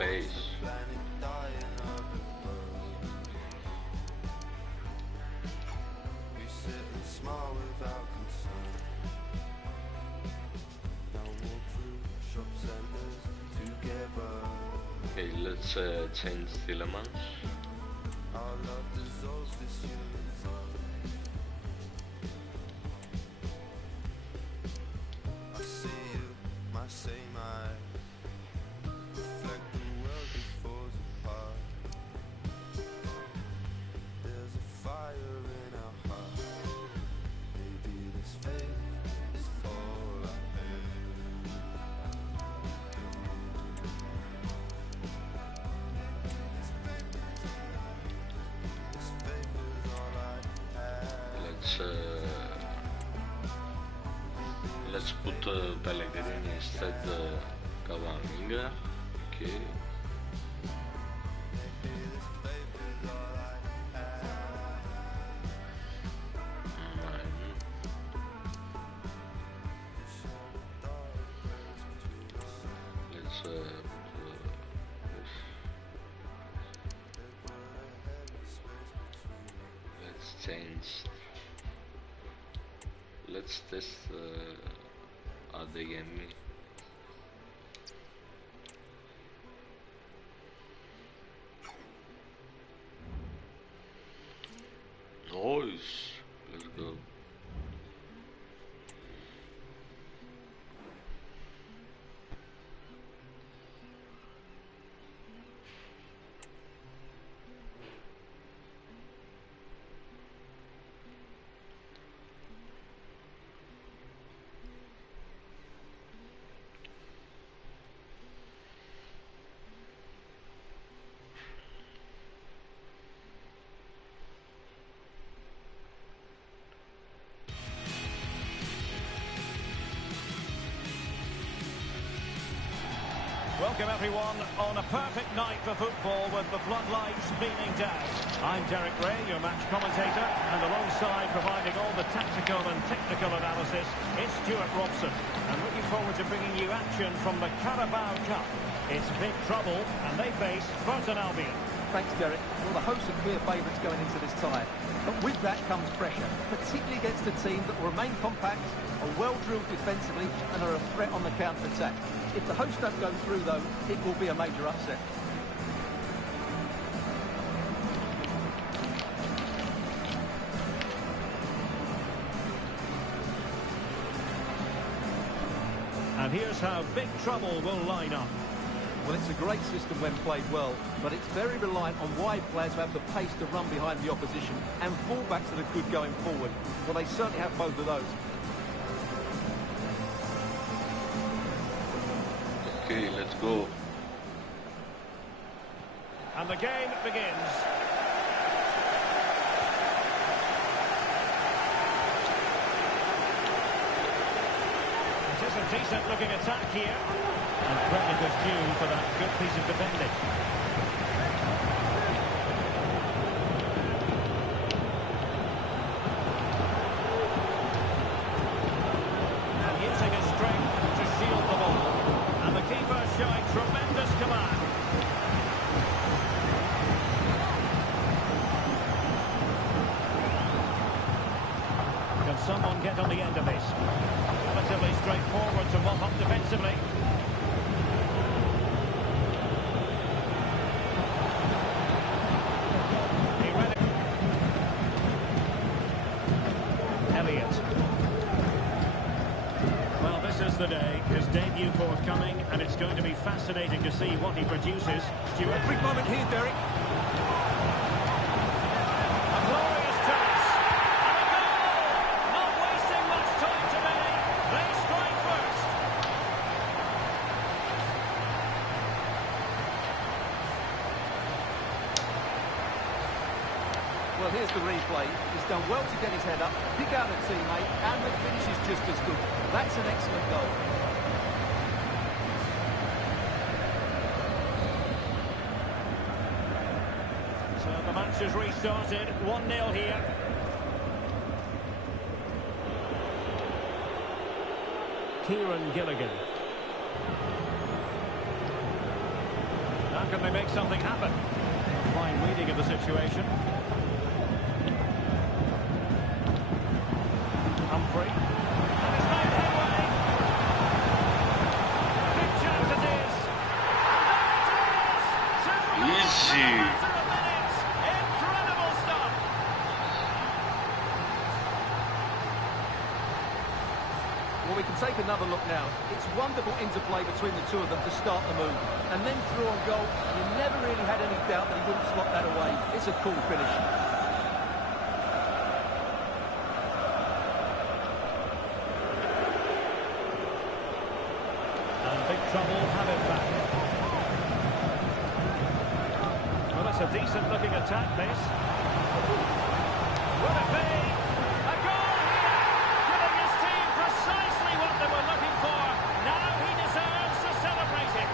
pace. Okay, let's change Tillemans. Let's put Pellegrini instead Cavani. Okay. Let's change. Let's test ADM. Nice. Let's go. Welcome everyone on a perfect night for football with the floodlights beaming down. I'm Derek Ray, your match commentator, and alongside providing all the tactical and technical analysis, it's Stuart Robson. And looking forward to bringing you action from the Carabao Cup. It's big trouble, and they face Burton Albion. Thanks, Derek. Well, the hosts are clear favourites going into this tie. But with that comes pressure, particularly against a team that will remain compact, are well-drilled defensively, and are a threat on the counter-attack. If the hosts don't go through, though, it will be a major upset. And here's how big trouble will line up. Well, it's a great system when played well, but it's very reliant on wide players who have the pace to run behind the opposition and fullbacks that are good going forward. Well, they certainly have both of those. Okay, let's go. And the game begins. It is a decent-looking attack here. And credit is due for that good piece of defending. And using his strength to shield the ball. And the keeper showing tremendous command. Can someone get on the end of this? Relatively straightforward to mop up defensively. Well, this is the day, his debut forthcoming, and it's going to be fascinating to see what he produces. Stuart. Big moment here, Derek. A glorious chance. And a goal! Not wasting much time today. They strike first. Well, here's the replay. He's done well to get his head up, pick out a teammate, and the finish is just as good. That's an excellent goal. So the match has restarted. 1-0 here. Kieran Gilligan. can they make something happen? A fine reading of the situation. Humphrey. And it's made headway. Big chance it is. And there it is! 2-0 Easy. after a minute. Incredible stuff. Well, we can take another look now. It's wonderful interplay between the two of them to start the move. And then through on goal, you never really had any doubt that he wouldn't slot that away. It's a cool finish. And big trouble have it back. Well, it's a decent-looking attack, this. Will it be? A goal here! Giving his team precisely what they were looking for. Now he deserves to celebrate it.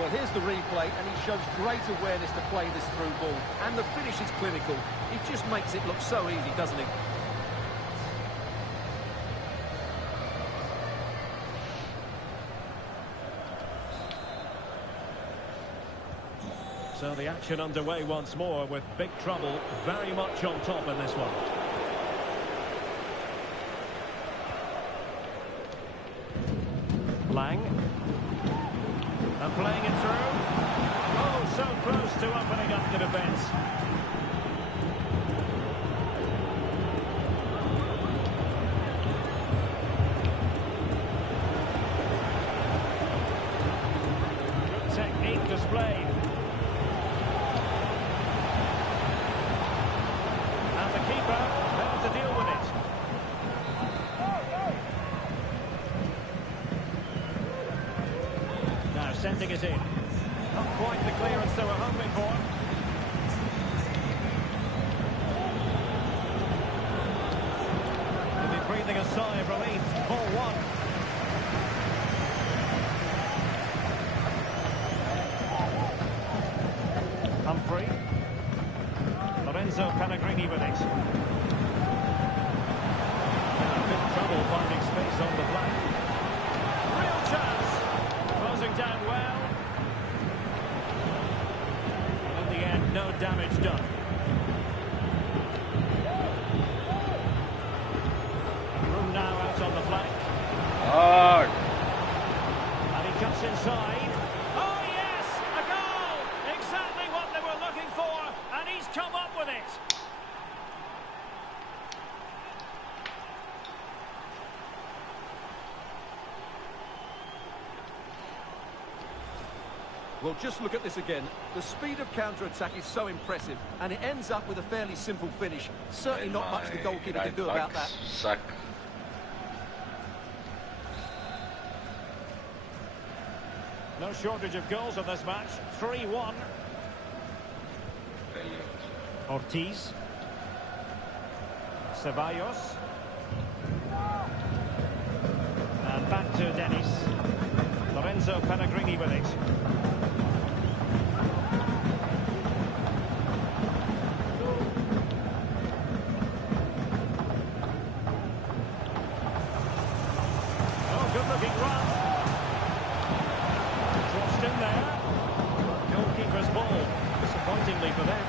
Well, here's the replay, and he shows great awareness to play this through ball. And the finish is clinical. He just makes it look so easy, doesn't he? So the action underway once more with big trouble very much on top in this one. Lang. And playing it through. Oh, so close to opening up the defence. Good technique displayed. And the keeper there to deal with it. Now sending it in. Not quite the clearance they were hoping for. They'll be breathing a sigh of relief. 4-1. Humphrey. Lorenzo Pellegrini with it. Big trouble finding space on the flank. Real chance. Closing down well. In the end, no damage done. Room now out on the flank. Hard. And he cuts inside. Oh, yes! A goal! Exactly what they were looking for, and he's come up with it. Well, just look at this again. The speed of counter-attack is so impressive, and it ends up with a fairly simple finish. Certainly not much the goalkeeper can do about that. Suck. No shortage of goals in this match. 3-1. Ortiz. Ceballos. And back to Dennis. Lorenzo Pellegrini with it. Oh, good-looking run. Crossed in there. Goalkeeper's ball. Disappointingly for them.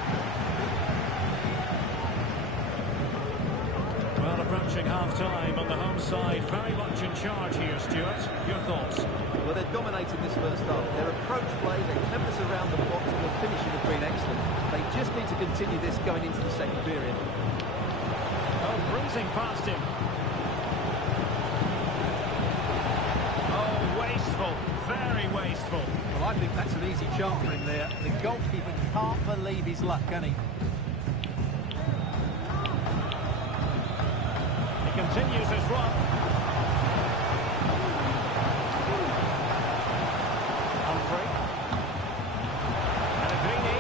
Well, approaching half-time on the home side. Very much in charge here, Stuart. Your thoughts? Well, they're dominating this first half. Their approach play, their canvas around the box, and their finishing have been excellent. They just need to continue this going into the second period. Oh, breezing past him. Oh, wasteful. Very wasteful. Well, I think that's an easy chance for him there. The goalkeeper can't believe his luck, can he? He continues his run. Humphrey. Pellegrini.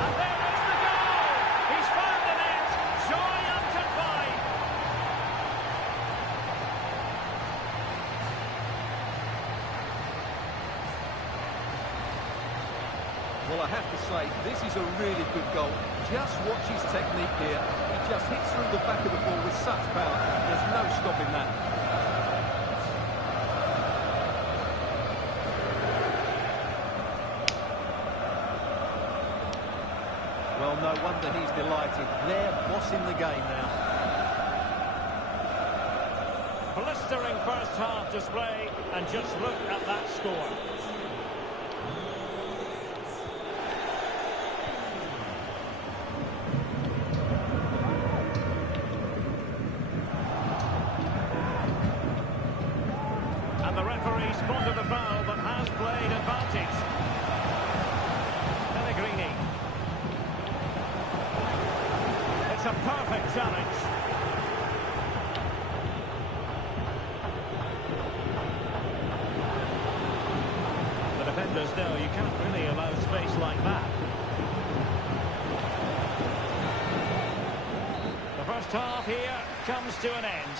And there is the goal! He's found the net. Joy unconfined. Well, I have to say, this is a really good goal. Just watch his technique here. He just hits through the back of the ball with such power. There's no stopping that. Well, no wonder he's delighted. They're bossing the game now. Blistering first half display, and just look at that score. And the referee spotted a foul but has played advantage. Pellegrini. It's a perfect challenge. The defenders know you can't really allow space like that. The first half here comes to an end.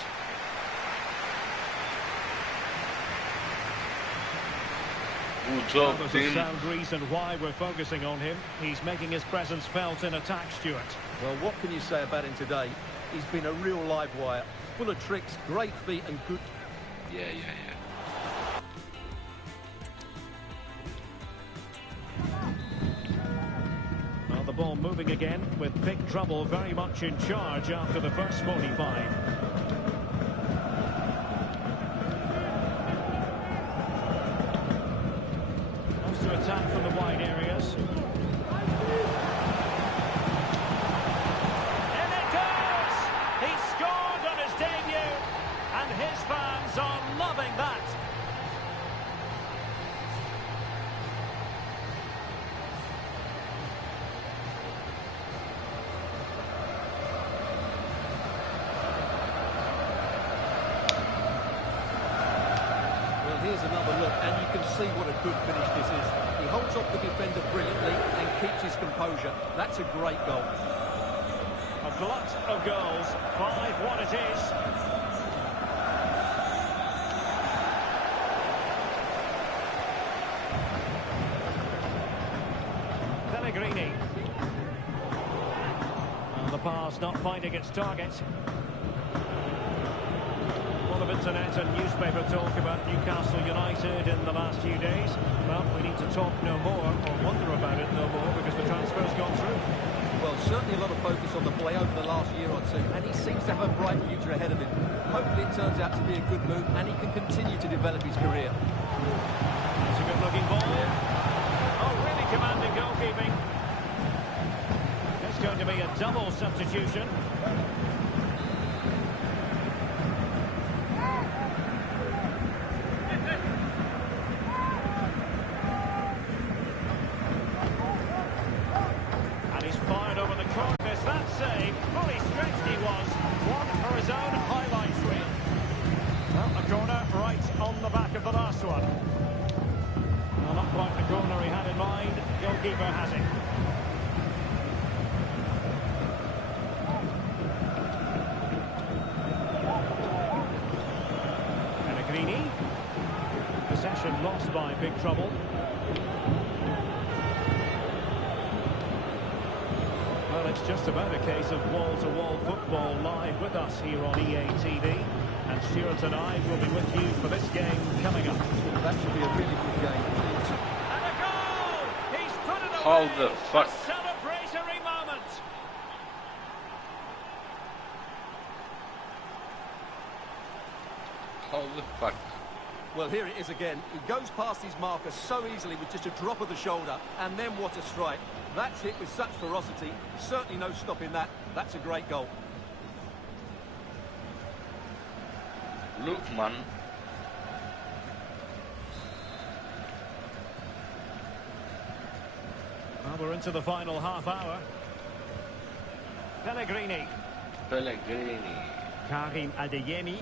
Good job, There's team. a sound reason why we're focusing on him. He's making his presence felt in attack, Stuart. Well, what can you say about him today? He's been a real live wire. Full of tricks, great feet and good... Yeah. Well, the ball moving again with big trouble very much in charge after the first 45. To attack from the wide areas. In it goes! He scored on his debut, and his fans are loving that. Well, here's another look, and you can see what a good finish this is. He holds off the defender brilliantly and keeps his composure. That's a great goal. A glut of goals. 5-1 it is. Pellegrini. And the pass not finding its target. A lot of internet and newspaper talk about Newcastle United in the last few days. Well, we need to talk no more, or wonder about it no more, because the transfer's gone through. Well, certainly a lot of focus on the play over the last year or two, and he seems to have a bright future ahead of him. Hopefully it turns out to be a good move, and he can continue to develop his career. It's a good-looking ball. Oh, really commanding goalkeeping. It's going to be a double substitution. That save, fully stretched he was, one for his own highlights reel. Well, a corner right on the back of the last one. Well, not quite the corner he had in mind, goalkeeper has it. Pellegrini, possession lost by big trouble. Well, it's just about a case of wall-to-wall football live with us here on EA TV. And Stuart and I will be with you for this game coming up. That should be a really good game. And a goal! He's put it away! How the fuck? A celebratory moment! How the fuck? Well, here it is again. He goes past his marker so easily with just a drop of the shoulder, and then what a strike. That's hit with such ferocity. Certainly no stopping that. That's a great goal. Look, man. Well, we're into the final half hour. Pellegrini. Karim Adeyemi.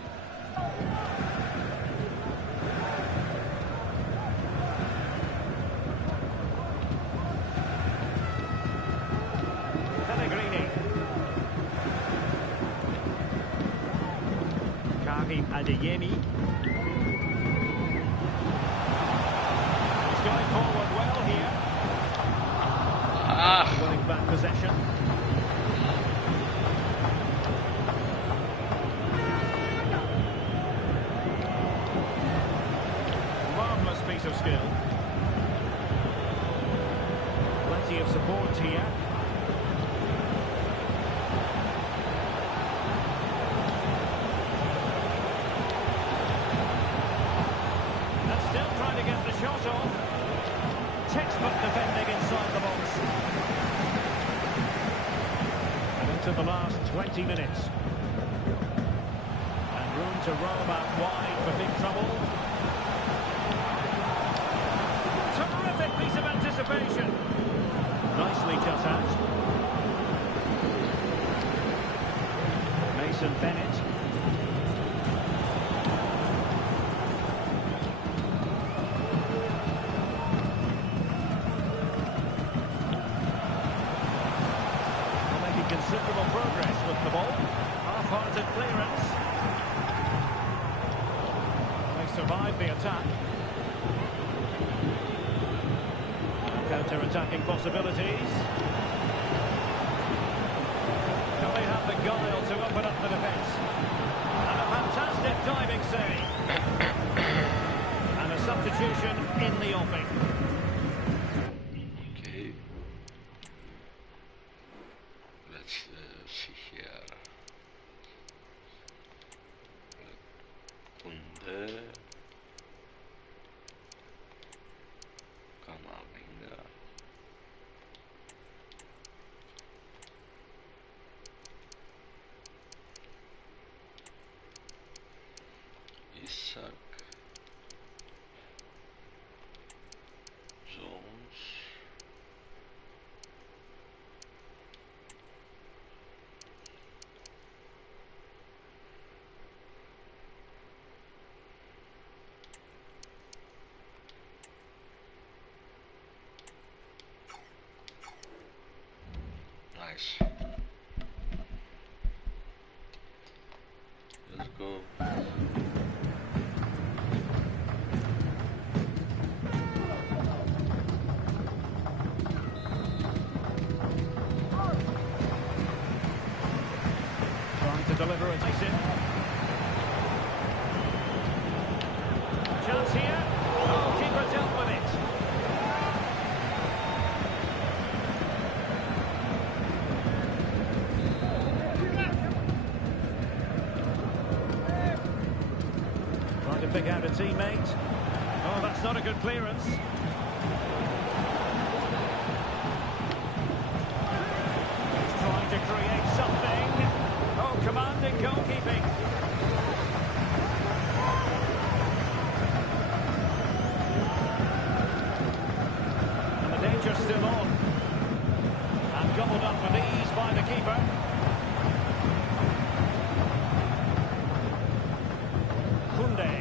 Pellegrini. Karim Adeyemi. He's going forward well here. support here. And still trying to get the shot off. Textbook defending inside the box. And into the last 20 minutes. And room to roam out wide for big trouble. Terrific piece of anticipation. Nicely just out. Mason Bennett. Considerable progress with the ball. Half-hearted clearance. They survived the attack. Counter-attacking possibilities. Can they have the guile to open up the defence? And a fantastic diving save. And a substitution in the offing. Okay. Let's see here. Kunde. Kamavinga. Isak. Jones. Nice. Let's go. Trying to deliver a Tyson. Chance here. Oh, keeper dealt with it. Trying to pick out a teammate. Oh, that's not a good clearance. He's trying to create something. Oh, commanding goalkeeping. And the danger's still on. And gobbled up with ease by the keeper. Kunde.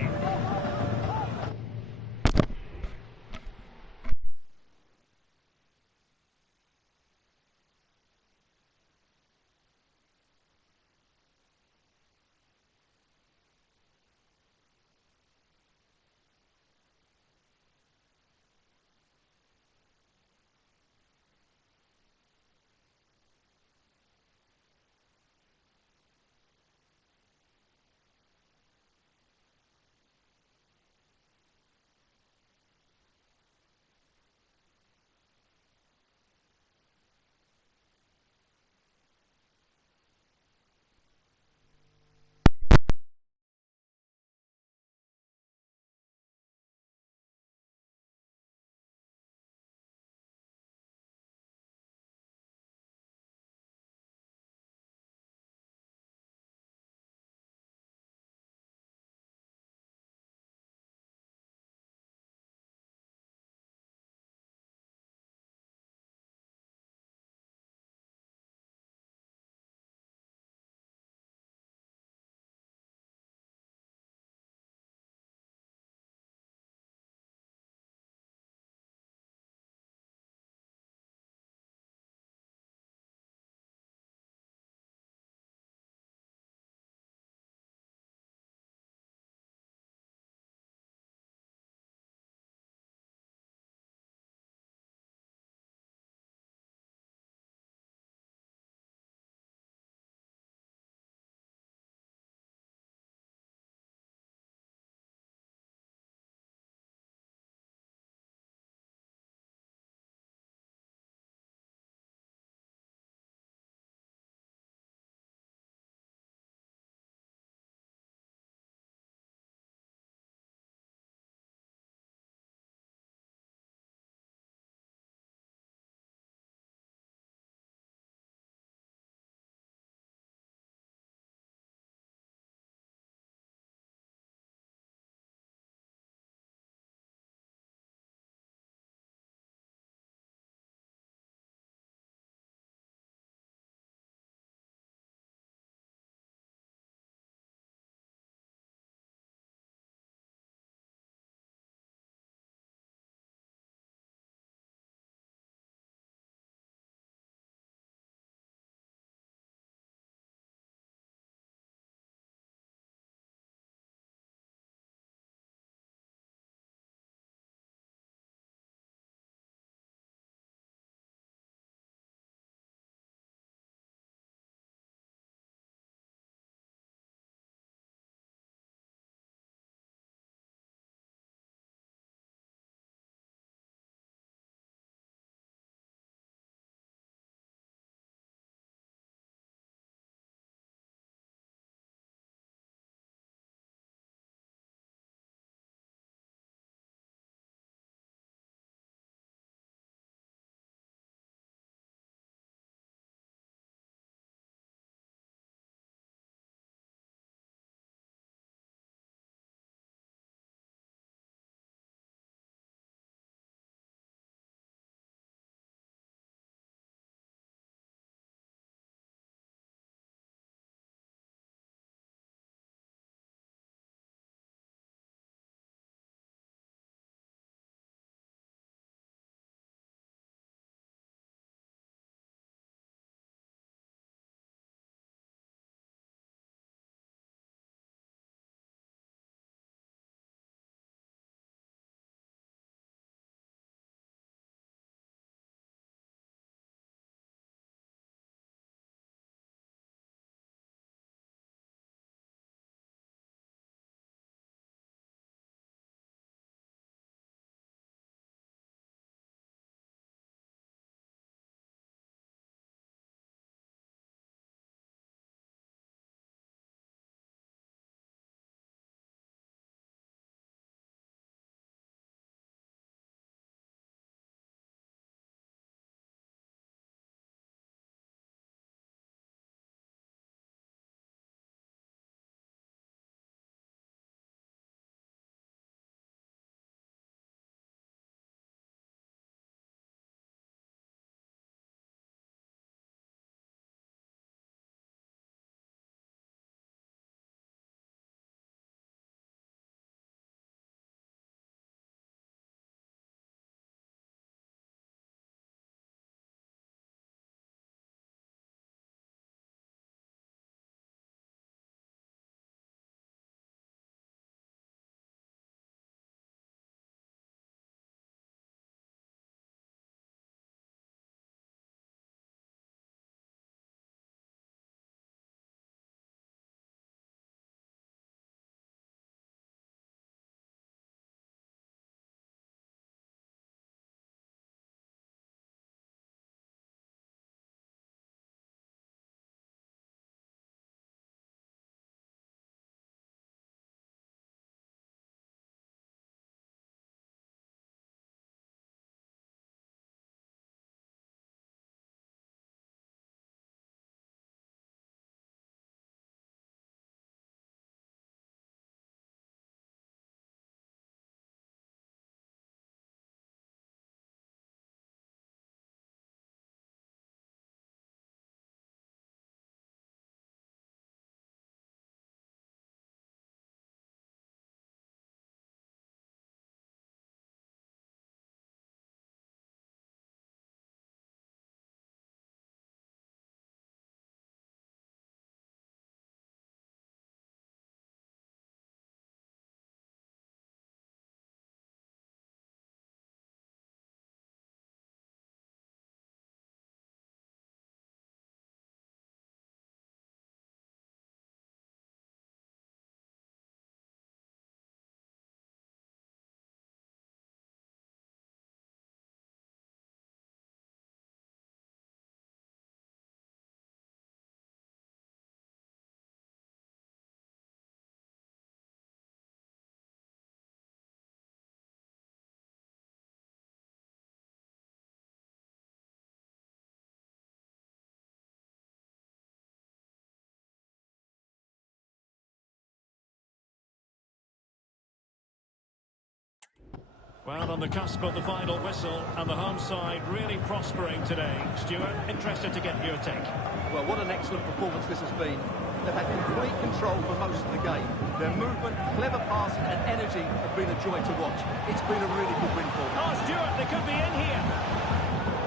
Well, on the cusp of the final whistle, and the home side really prospering today. Stuart, interested to get your take. Well, what an excellent performance this has been. They've had complete control for most of the game. Their movement, clever passing and energy have been a joy to watch. It's been a really good win for them. Oh, Stuart, they could be in here.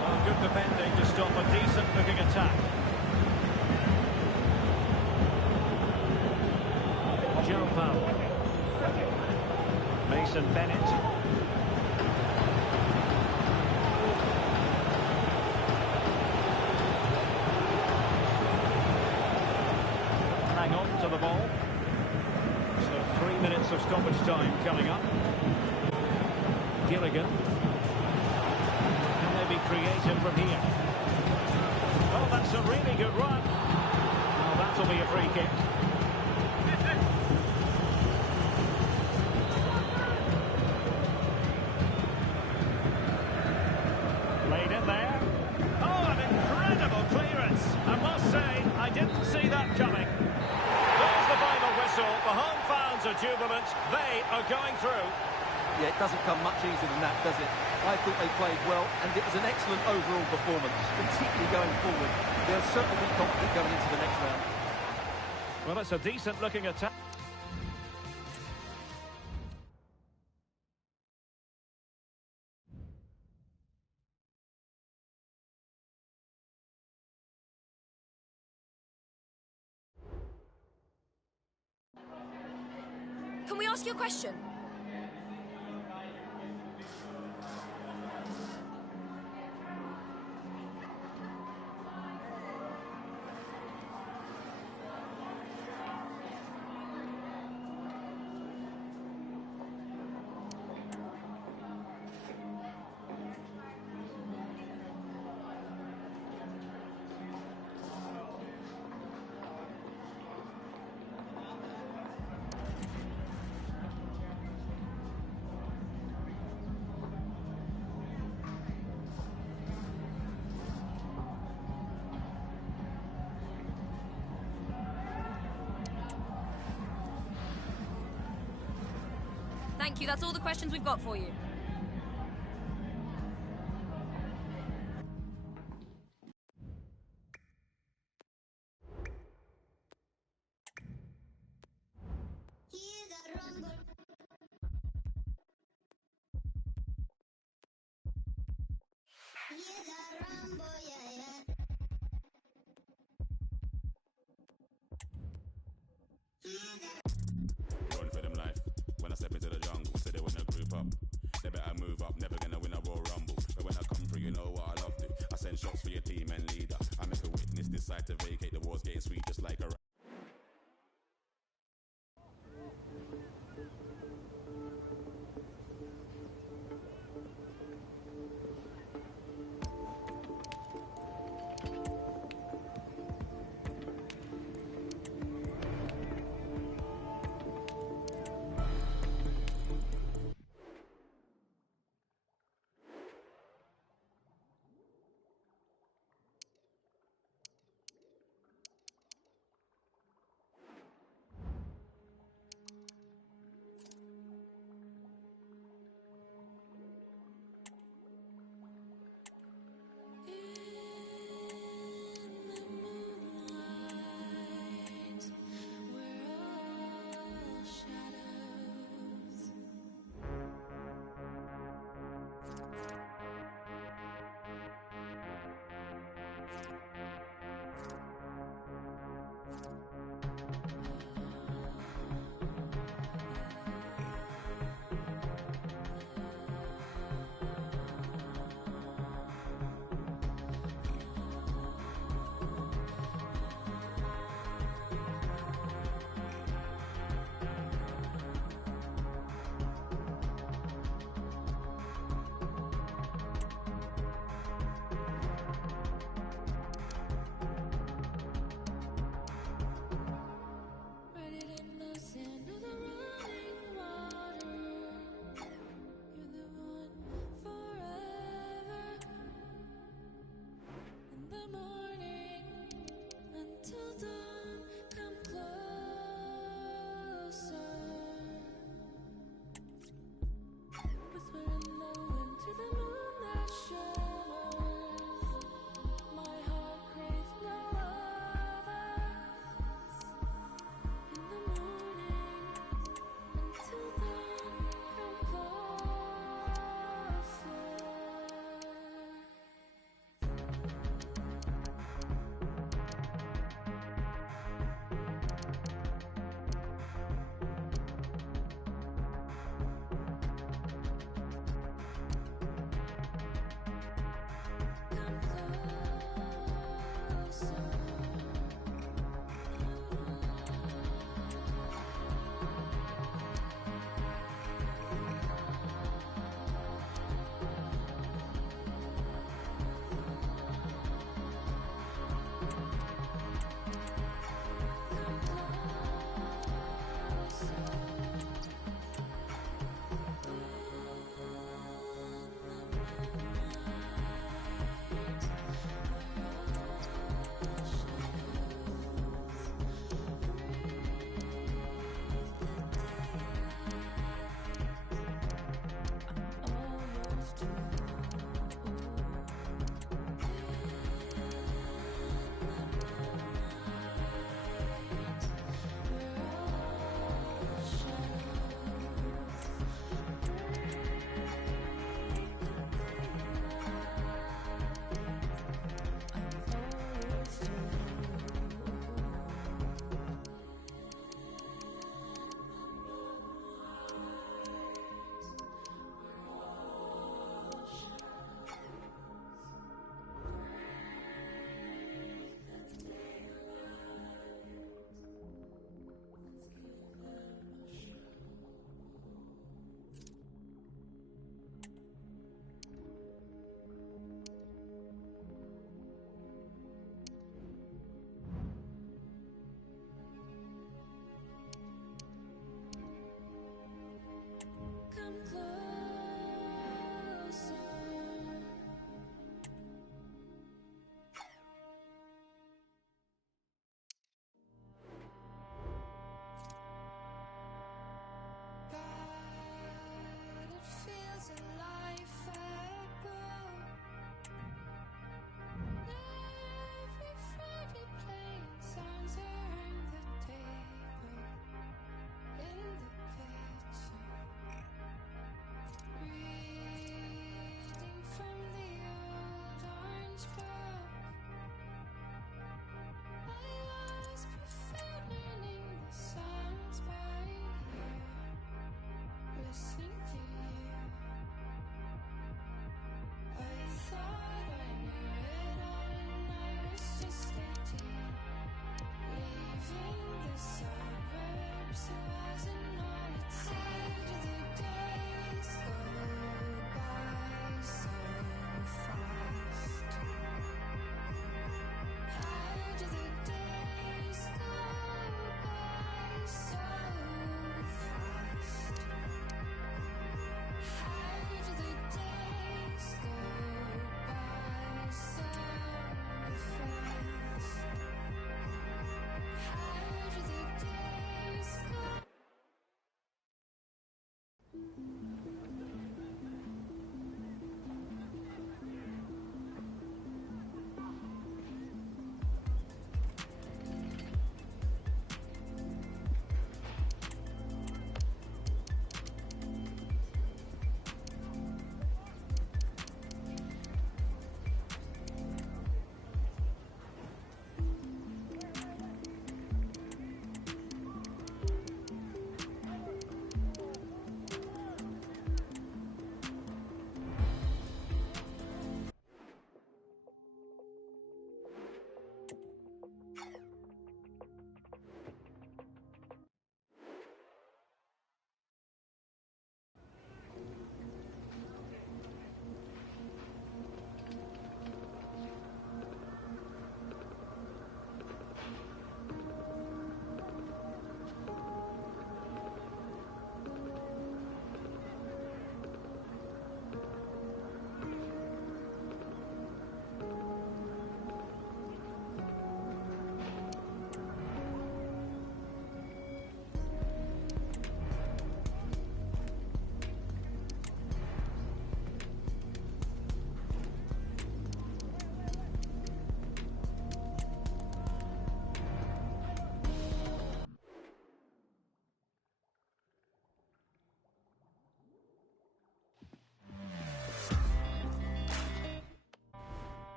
Oh, good defending to stop a decent-looking attack. Joe Powell. Mason Bennett. Hang on to the ball. So 3 minutes of stoppage time coming up. Gilligan. Can they be creative from here? Oh, that's a really good run. Oh, that'll be a free kick. Played in there. Oh, an incredible clearance. I must say, I didn't see that coming. There's the final whistle. The home fans are jubilant. They are going through. Yeah, it doesn't come much easier than that, does it? I thought they played well, and it was an excellent overall performance, particularly going forward. They'll certainly be confident going into the next round. Well, it's a decent-looking attack. Can we ask you a question? Thank you, that's all the questions we've got for you. Going for them life. When I step into the jungle, say they wanna group up. They better move up, never gonna win a Royal Rumble. But when I come through, you know what I love to. I send shots for your team and leader. I make a witness decide to vacate. The war's getting sweet just like a...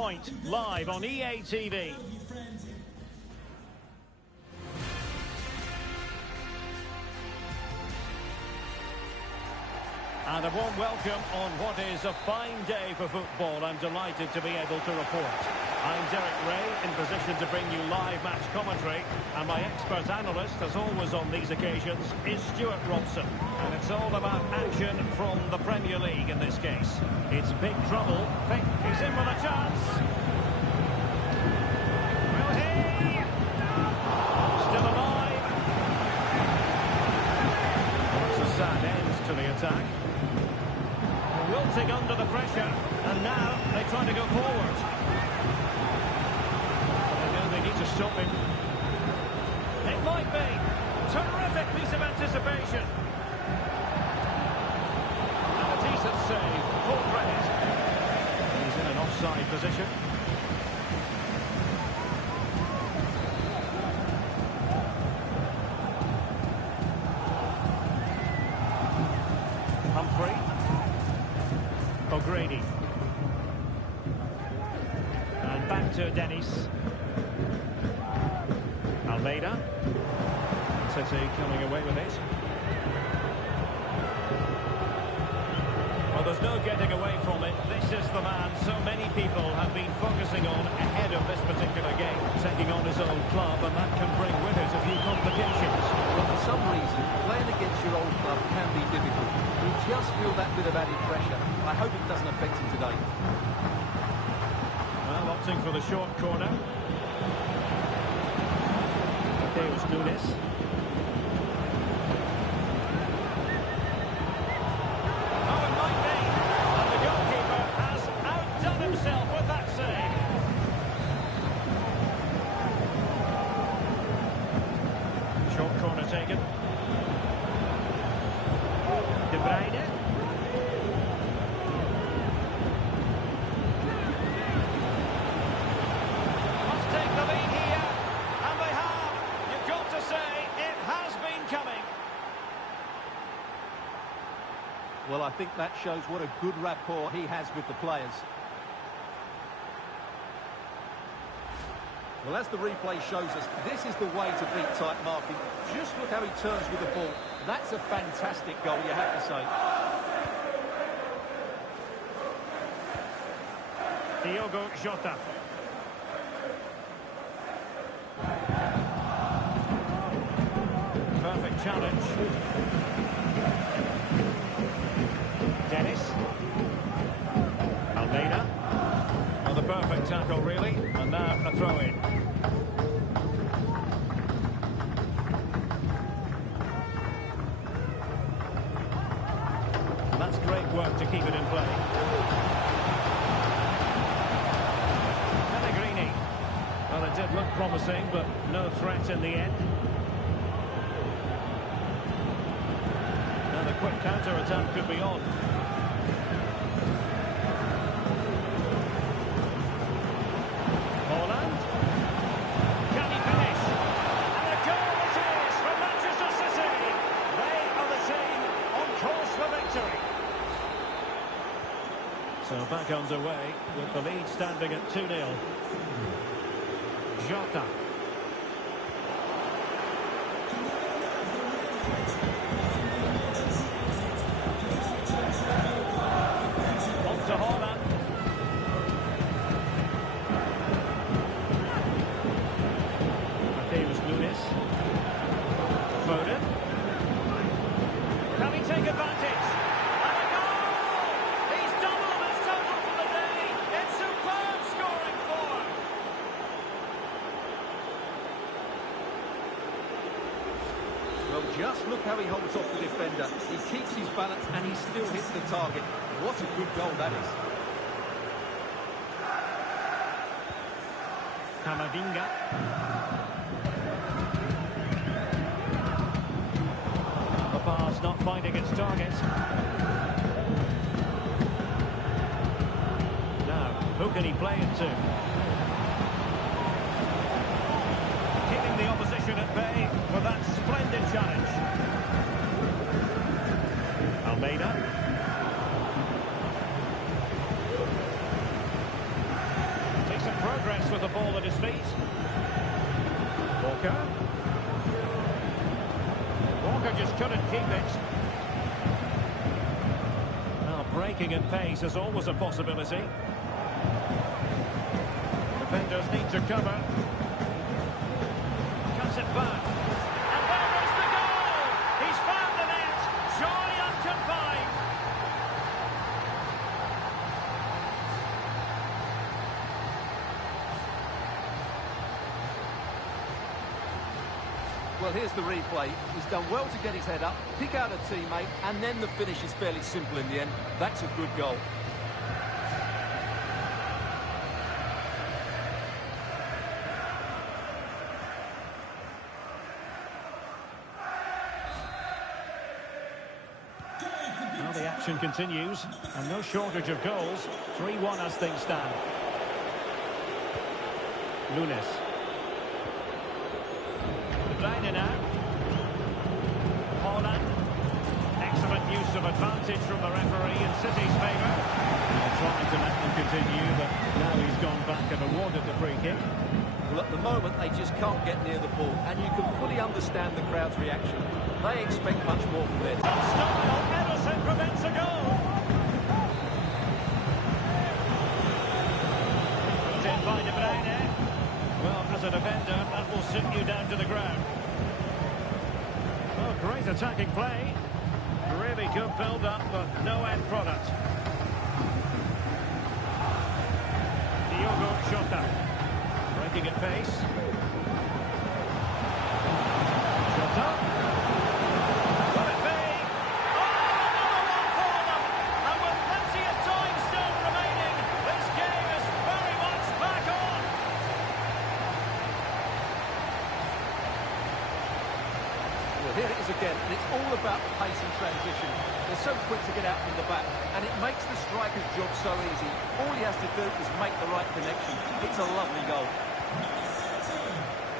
point, live on EA TV. And a warm welcome on what is a fine day for football. I'm delighted to be able to report. I'm Derek Ray, in position to bring you live match commentary. And my expert analyst, as always on these occasions, is Stuart Robson. And it's all about action from the Premier League in this case. It's big trouble. Think he's in with a chance. Will he? Still alive. It's a sad end to the attack. Wilting under the pressure, and now they try to go forward. They know they need to stop him. It might be. Terrific piece of anticipation. And a decent save. Full credit. He's in an offside position. Humphrey. O'Grady. And back to Dennis. Almeida. City coming away with it. Well, there's no getting away from it. This is the man so many people have been focusing on ahead of this particular game, taking on his own club, and that can bring with it a few complications. Well, for some reason, playing against your old club can be difficult. You just feel that bit of added pressure. I hope it doesn't affect him today. Well, opting for the short corner. There's Nunes. Oh, it might be. And the goalkeeper has outdone himself with that save. Short corner taken. De Bruyne. Must take the lead here. And they have. You've got to say, it has been coming. Well, I think that shows what a good rapport he has with the players. Well, as the replay shows us, this is the way to beat tight marking. Just look how he turns with the ball. That's a fantastic goal, you have to say. Diogo Jota. Perfect challenge. Dennis. Almeida. Well, the perfect tackle, really. And now a throw-in. That's great work to keep it in play. Pellegrini. Well, it did look promising, but no threat in the end. Now the quick counter-attack could be on. Holland. Can he finish? And a goal it is for Manchester City. They are the team on course for victory. So back underway with the lead standing at 2-0. Jota. On to Holland. There's Nunes. Foden. Can he take advantage? And a goal! He's doubled his total for the day. It's superb scoring form. Well, just look how he holds off the defender. He keeps his balance and he still hits the target. What a good goal that is. Camavinga. The pass not finding its target. Now, who can he play it to? Keeping the opposition at bay with that splendid challenge. Almeida. Walker. Walker just couldn't keep it. Well, breaking at pace is always a possibility. Defenders need to cover. Cuts it back. And there is the goal! He's found the net! Joy unconfined! Well, here's the replay. He's done well to get his head up, pick out a teammate, and then the finish is fairly simple in the end. That's a good goal. Now the action continues, and no shortage of goals. 3-1 as things stand. Nunes. Bruyne now. Holland. Excellent use of advantage from the referee in City's favour. Trying to let them continue, but now he's gone back and awarded the free kick. Well, at the moment, they just can't get near the ball, and you can fully understand the crowd's reaction. They expect much more from their team. Style, Ederson prevents a goal. Put in by De Bruyne. Well, as a defender, that will suit you down to the ground. Oh, great attacking play. Really good build-up, but no end product. Diogo Jota. Breaking at pace. Jota. Will it be? Oh, another one for them! And with plenty of time still remaining, this game is very much back on. Well, here it is again, and it's all about the pace and transition. They're so quick to get out from the back, and it makes the striker's job so easy. All he has to do is make the right connection. It's a lovely goal.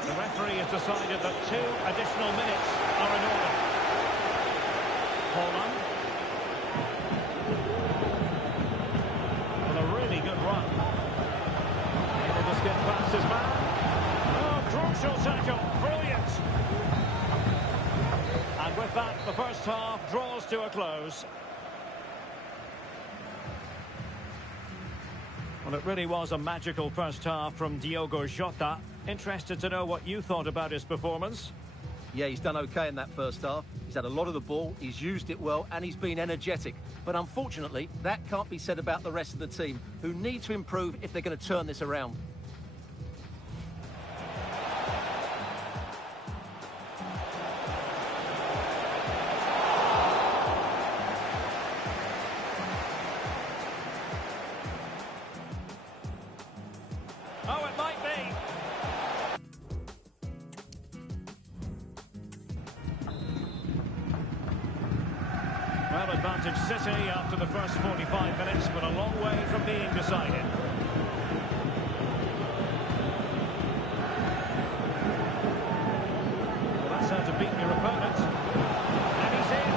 The referee has decided that 2 additional minutes are in order. Holland. With a really good run. Able to skip past his man. Oh, crucial tackle. Brilliant. And with that, the first half draws to a close. Well, it really was a magical first half from Diogo Jota. Interested to know what you thought about his performance. Yeah, he's done okay in that first half. He's had a lot of the ball, he's used it well, and he's been energetic. But unfortunately, that can't be said about the rest of the team, who need to improve if they're going to turn this around. Oh, it might be. Well, advantage City after the first 45 minutes, but a long way from being decided. Well, that's how to beat your opponent. And he's in.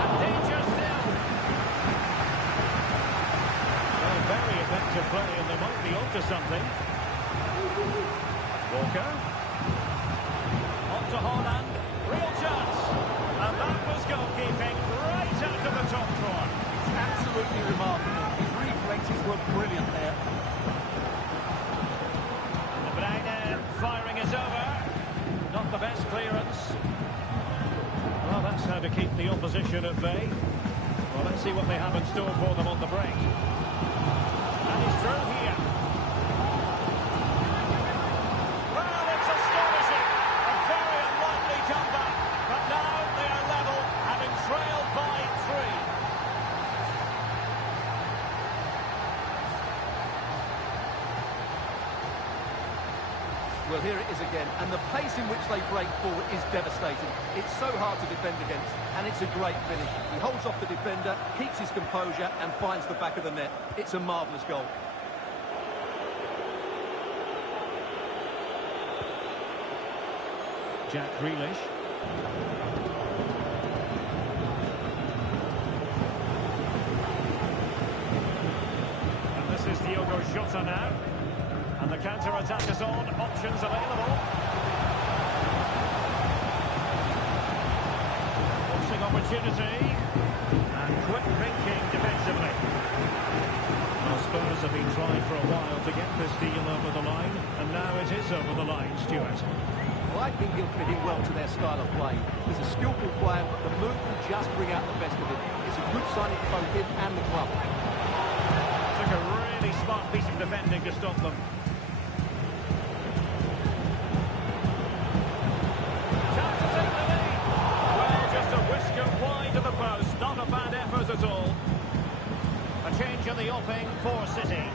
And danger still. Well, very effective play, and they might be onto something. Walker. On to Holland. Real chance. And that was goalkeeping right out of the top drawer. It's absolutely remarkable. His reflexes were brilliant there. De Bruyne firing it over. Not the best clearance. Well, that's how to keep the opposition at bay. Well, let's see what they have in store for them on the break. And he's through here. Well, it's astonishing. A very unlikely comeback. But now they are level, having trailed by 3. Well, here it is again, and the pace in which they break forward is devastating. It's so hard to defend against, and it's a great finish. He holds off the defender, keeps his composure, and finds the back of the net. It's a marvellous goal. Jack Grealish. And this is Diogo Jota now. And the counter-attack is on. Options available. Forcing opportunity. And quick thinking defensively. Well, Spurs have been trying for a while to get this deal over the line. And now it is over the line, Stuart. Well, I think he'll fit in well to their style of play. He's a skillful player, but the move will just bring out the best of him. It's a good signing for both him and the club. Took a really smart piece of defending to stop them. Chance to take the lead. Well, just a whisker wide of the post. Not a bad effort at all. A change in the offing for City.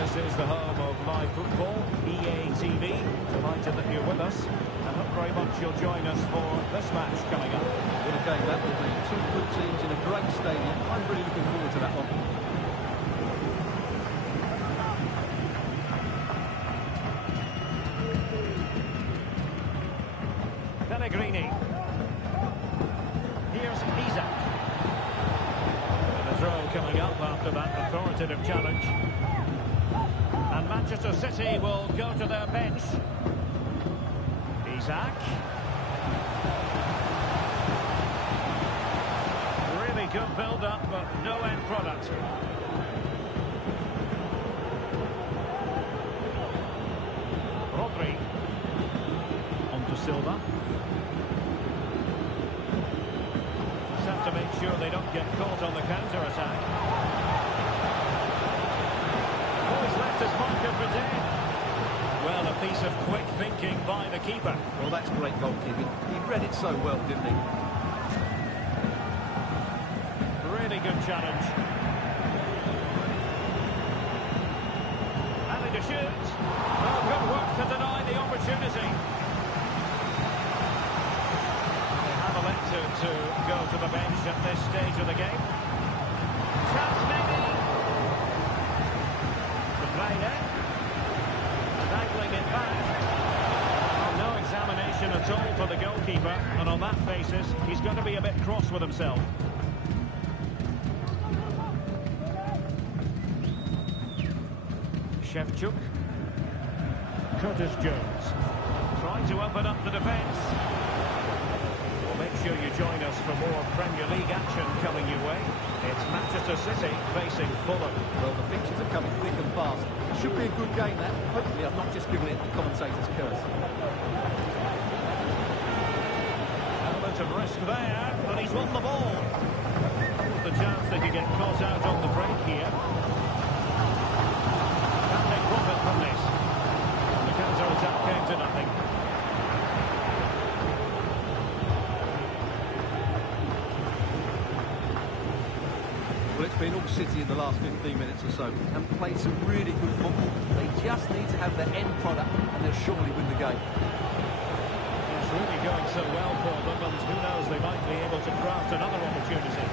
This is the home of live football, EA TV. Delighted that you're with us, and hope very much you'll join us for this match coming up. What a game that will be. Two good teams in a great stadium. I'm really looking forward to that one. Pellegrini. Here's Isaac. And a throw coming up after that authoritative challenge. And Manchester City will go to their bench. Isaac. Really good build-up, but no end product. Rodri. On to Silva. Just have to make sure they don't get caught on the counter-attack. Always left his marker for dead. Well, a piece of quick thinking by the keeper. Well, that's great goalkeeping. He read it so well, didn't he? Really good challenge. Having to shoot. Oh, good work to deny the opportunity. They have elected to go to the bench at this stage of the game. Chance maybe. The play there. And angling it back. No examination at all for the goalkeeper. And on that basis, he's going to be a bit cross with himself. Shevchuk. Curtis Jones. Trying to open up the defence. Well, make sure you join us for more Premier League action coming your way. It's Manchester City facing Fulham. Well, the fixtures are coming thick and fast. It should be a good game, that. Hopefully, I've not just given it the commentator's curse. Element of risk there, but he's won the ball. There's the chance they could get caught out on the break here. Can they profit from this? And the counter-attack came to nothing. Well, it's been all City in the last 15 minutes or so and played some really good football. They just need to have their end product and they'll surely win the game. It's really going so well for them, and who knows, they might be able to craft another opportunity.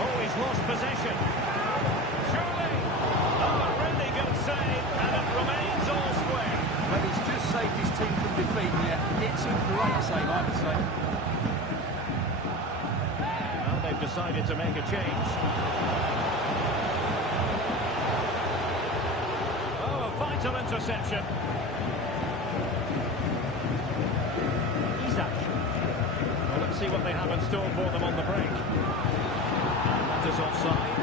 Oh, he's lost possession. Surely. Oh, a really good save, and it remains all square. But he's just saved his team from defeat yet. It's a great save, I would say. Well, they've decided to make a change. Oh, a vital interception. Isaac. Well, let's see what they have in store for them on the break. And that is offside.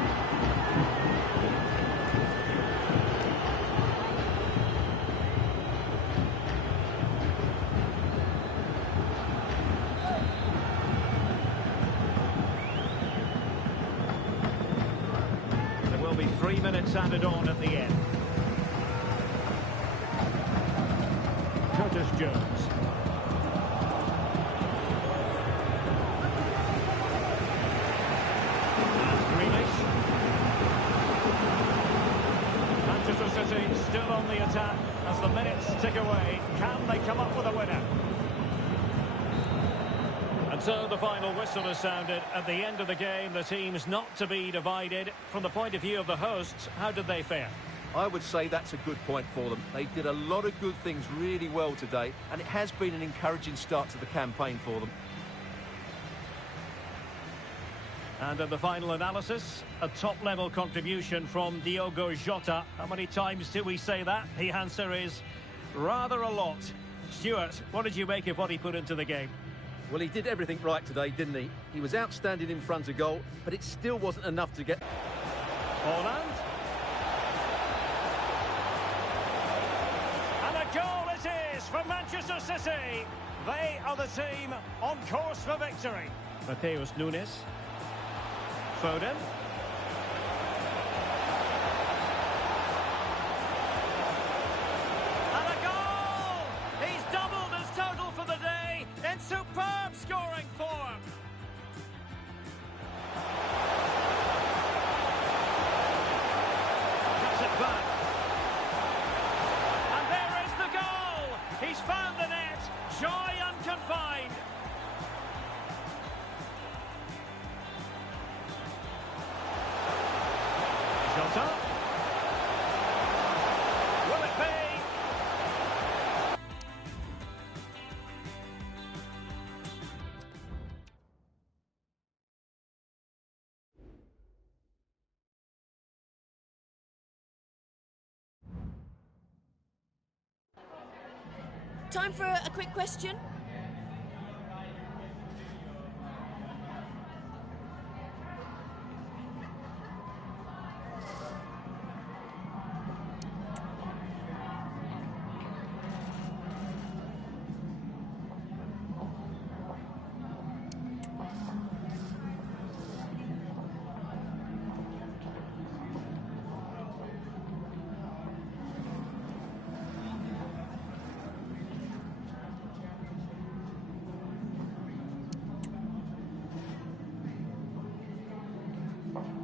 gets added on at the end. Curtis Jones. And Grealish. Manchester City still on the attack as the minutes tick away. Can they come up with a winner? And so the final whistle has sounded. At the end of the game, the team's not to be divided. From the point of view of the hosts, how did they fare? I would say that's a good point for them. They did a lot of good things really well today, and it has been an encouraging start to the campaign for them. And in the final analysis, a top-level contribution from Diogo Jota. How many times do we say that? The answer is rather a lot. Stuart, what did you make of what he put into the game? Well, he did everything right today, didn't he? He was outstanding in front of goal, but it still wasn't enough to get... Holland. And a goal it is for Manchester City. They are the team on course for victory. Mateus Nunes. Foden. And a goal! He's doubled his total for the day in superb scoring form. Cuts it back. And there is the goal! He's found the net. Joy unconfined. Jota. Will it be? Time for a quick question.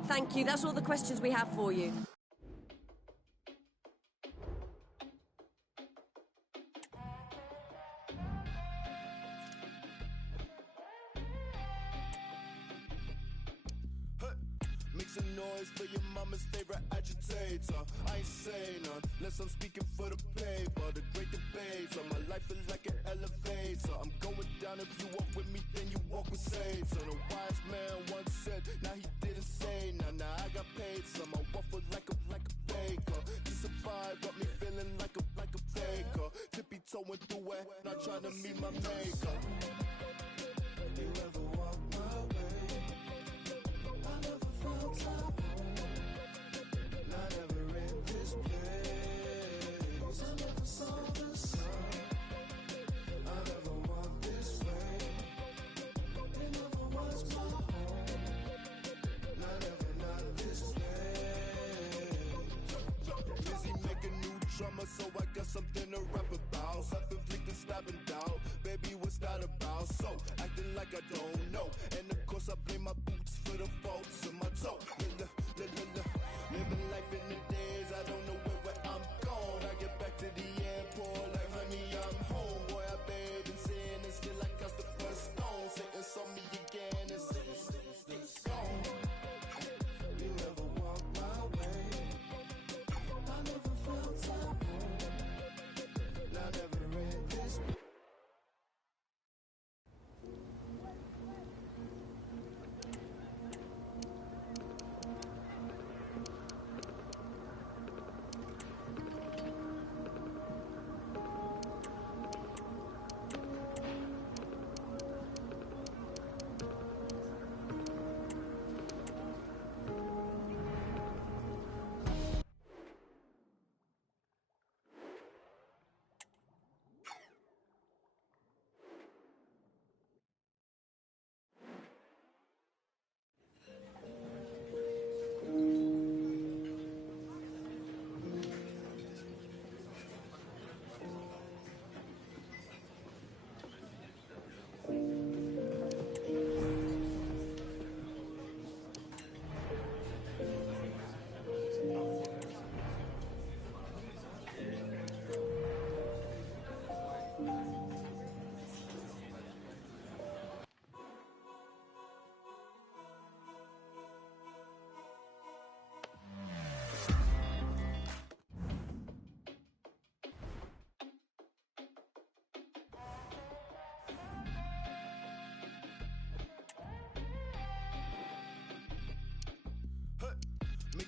Thank you. That's all the questions we have for you. Make some noise for your mama's favorite agitator. I ain't saying none, unless I'm speaking for the paper. The great debate, so my life is like an elevator. I'm going down, if you walk with me, then you walk with Satan. A wise man once said, now he didn't say now I got paid some. I waffle like a baker. To survive got me feeling like a faker. Tippy-toeing through it, not trying to meet my maker. You ever walk my way? I never felt time. Not ever in this place. I never saw the sun. I never walked this way. It never was my home. Not ever, not this place. Busy making new drama, so I got something to rap about. Self-inflicted stabbing doubt. Baby, what's that about? So, acting like I don't know. And of course I blame my boots for the faults in my toe. Living life in the days, I don't know where I'm going. I get back to the airport like, honey, I'm home. Boy, I bathe in sin and still I cast the first stone. Satan saw me again and said, it's gone. You never walked my way. I never felt time. Not ever in this.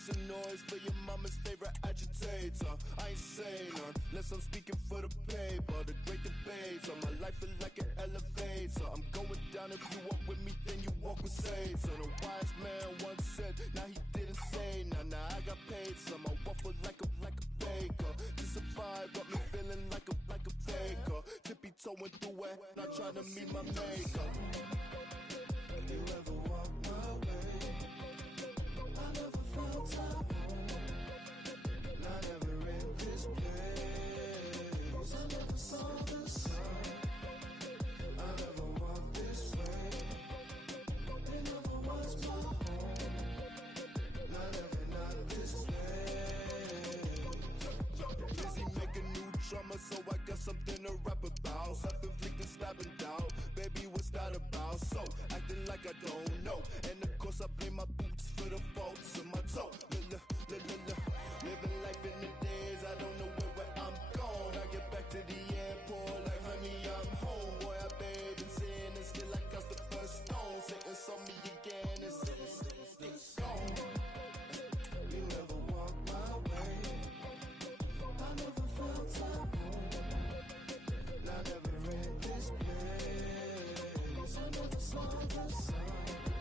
some noise for your mama's favorite agitator. I ain't saying none, unless I'm speaking for the paper. The great debater, my life is like an elevator. I'm going down, if you walk with me, then you walk with Satan. A wise man once said, now he didn't say, nah, I got paid some. I waffle like a baker. To survive, got me feeling like a faker. Tippy-toeing through it, not trying to meet my maker. You ever walk my way? I never felt at home. Not ever in this place. I never saw the sun. I never walked this way. It never was my home. Not this place. Busy making new drama, so I got something to rap about. Self-inflicted stabbing down. Baby, what's that about? So, acting like I don't know. And of course I blame my boots for the faults in my toe. Living life in the days, I don't know where I'm going. I get back to the airport like, honey, I'm home. Boy, I bathe in sin and still I cast the first stone. Satan saw me again and it's gone. You never walk my way. I never felt at home. Not ever in this place. I never saw the sun.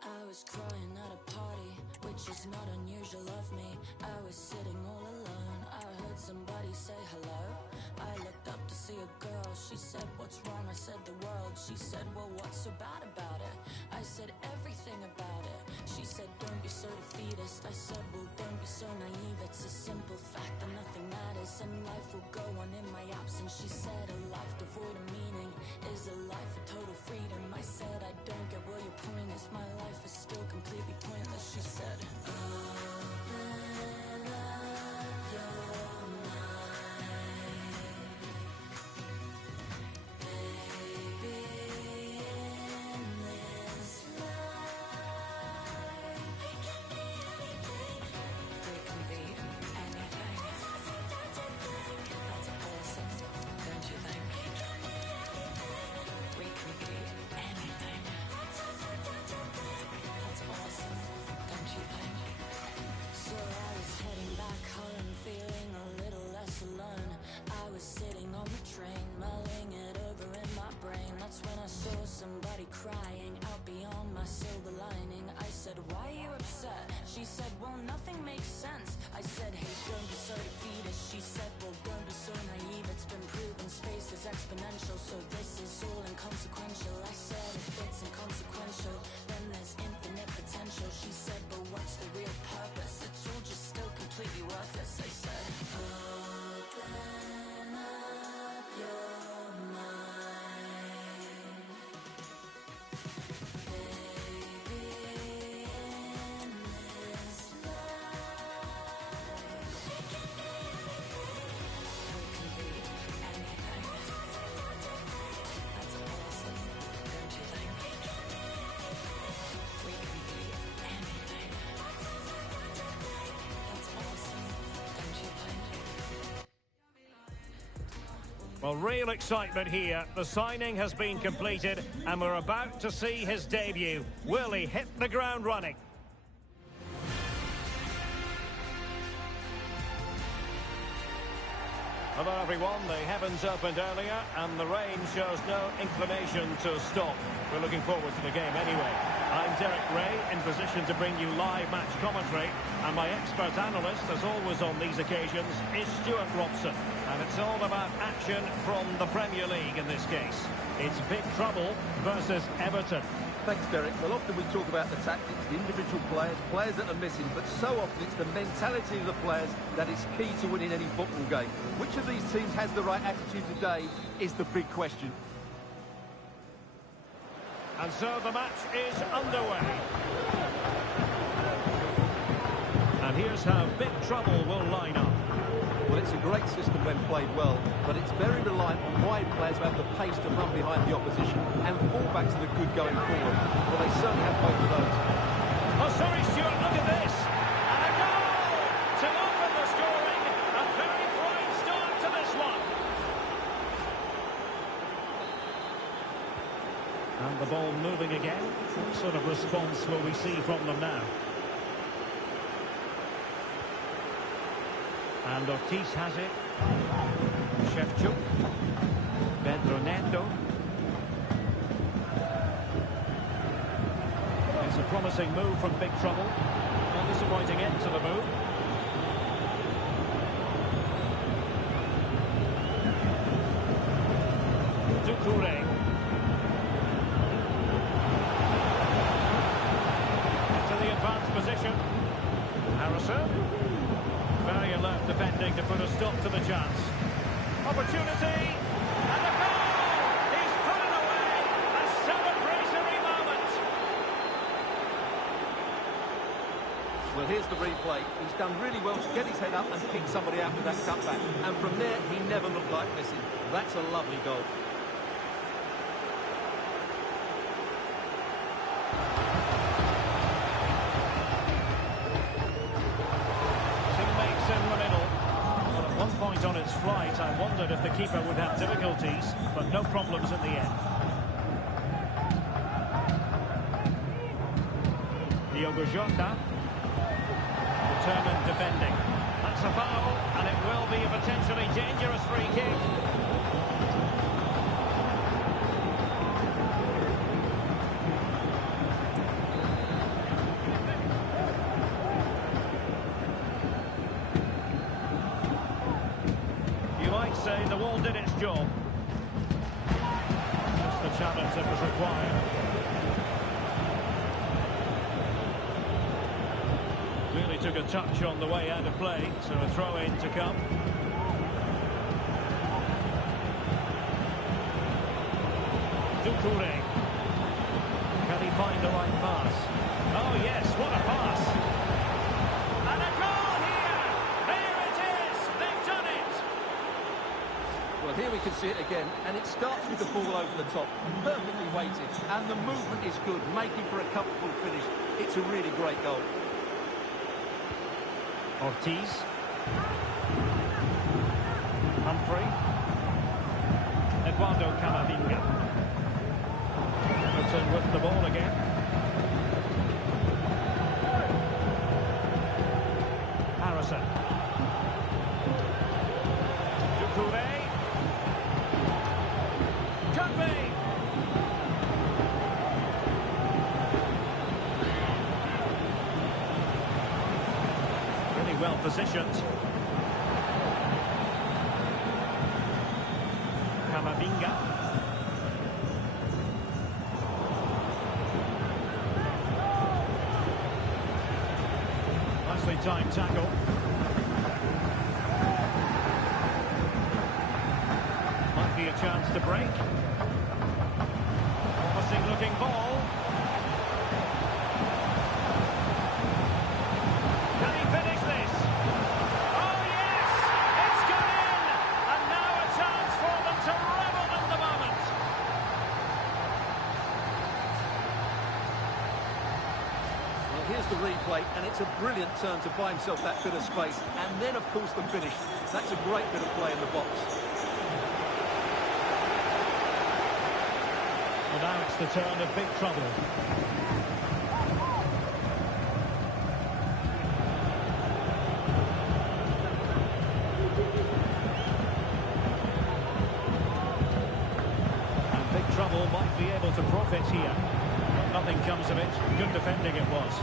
I was crying at a party, which is not unusual of me. I was sitting all alone, I heard somebody say hello. I looked up to see a girl, she said, what's wrong? I said, the world. She said, well, what's so bad about it? I said, everything about it. She said, don't be so defeatist. I said, well, don't be so naive. It's a simple fact that nothing matters and life will go on in my absence. She said, a life devoid of meaning is a life of total freedom. I said, I don't get where your point is. My life is still completely pointless. She said, open up your mind, baby, in this life we can be anything. We can be anything. That's awesome, don't you think? We can be anything. That's awesome, don't you think? So I was heading back home, feeling a little less alone. I was sitting on the train, mulling it over in my brain. That's when I saw somebody crying out beyond my silver lining. I said, why are you upset? She said, well, nothing makes sense. I said, hey, don't be so defeatist. She said, well, don't be so naive. It's been proven space is exponential, so this is all inconsequential. I said, if it's inconsequential, then there's infinite potential. She said, but what's the real purpose? It's all just still completely worthless. I said, open up your mind, baby, in this life we can be anything. That's awesome, don't you think? We can be anything. That's awesome, don't you think? Well, real excitement here. The signing has been completed and we're about to see his debut. Will he hit the ground running? Hello everyone, the heavens opened earlier and the rain shows no inclination to stop. We're looking forward to the game anyway. I'm Derek Ray, in position to bring you live match commentary, and my expert analyst, as always on these occasions, is Stuart Robson. And it's all about action from the Premier League in this case. It's big trouble versus Everton. Thanks, Derek. Well, often we talk about the tactics, the individual players that are missing, but so often it's the mentality of the players that is key to winning any football game. Which of these teams has the right attitude today is the big question. And so the match is underway. And here's how big trouble will line up. Well, it's a great system when played well, but it's very reliant on wide players who have the pace to run behind the opposition and fullbacks that are good going forward. Well, they certainly have both of those. Oh, sorry, Stuart, look at this. And a goal to open the scoring. A very bright start to this one. And the ball moving again. What sort of response will we see from them now? And Ortiz has it. Shevchuk. Pedro Neto. It's a promising move from big trouble. Not disappointing end to the move. Doucouré. Into the advanced position. Harrison. Very alert defending to put a stop to the chance. Opportunity. And a goal! He's put it away. A celebratory moment. Well, here's the replay. He's done really well to get his head up and pick somebody out with that cutback. And from there, he never looked like missing. That's a lovely goal. On its flight, I wondered if the keeper would have difficulties, but no problems in the end. Diogo Jota. Determined defending. That's a foul, and it will be a potentially dangerous free kick. You might say the wall did its job. Just the challenge that was required. Clearly took a touch on the way out of play, so a throw-in to come. Doucouré. Can he find the right pass? Oh yes, what a pass! And a goal here! There it is! They've done it! Well, here we can see it again, and it starts with the ball over the top, perfectly weighted, and the movement is good, making for a comfortable finish. It's a really great goal. Ortiz. Humphrey. Eduardo Camavinga. Everton with the ball again. Harrison. Doucouré. Could be. Well positioned. Camavinga. Nicely timed tackle. Might be a chance to break. Promising looking ball. Can he finish this? Oh yes! It's gone in! And now a chance for them to revel in the moment. Well, here's the replay, and it's a brilliant turn to buy himself that bit of space. And then, of course, the finish. That's a great bit of play in the box. Well, now it's the turn of big trouble. Trouble might be able to profit here, but nothing comes of it. Good defending it was.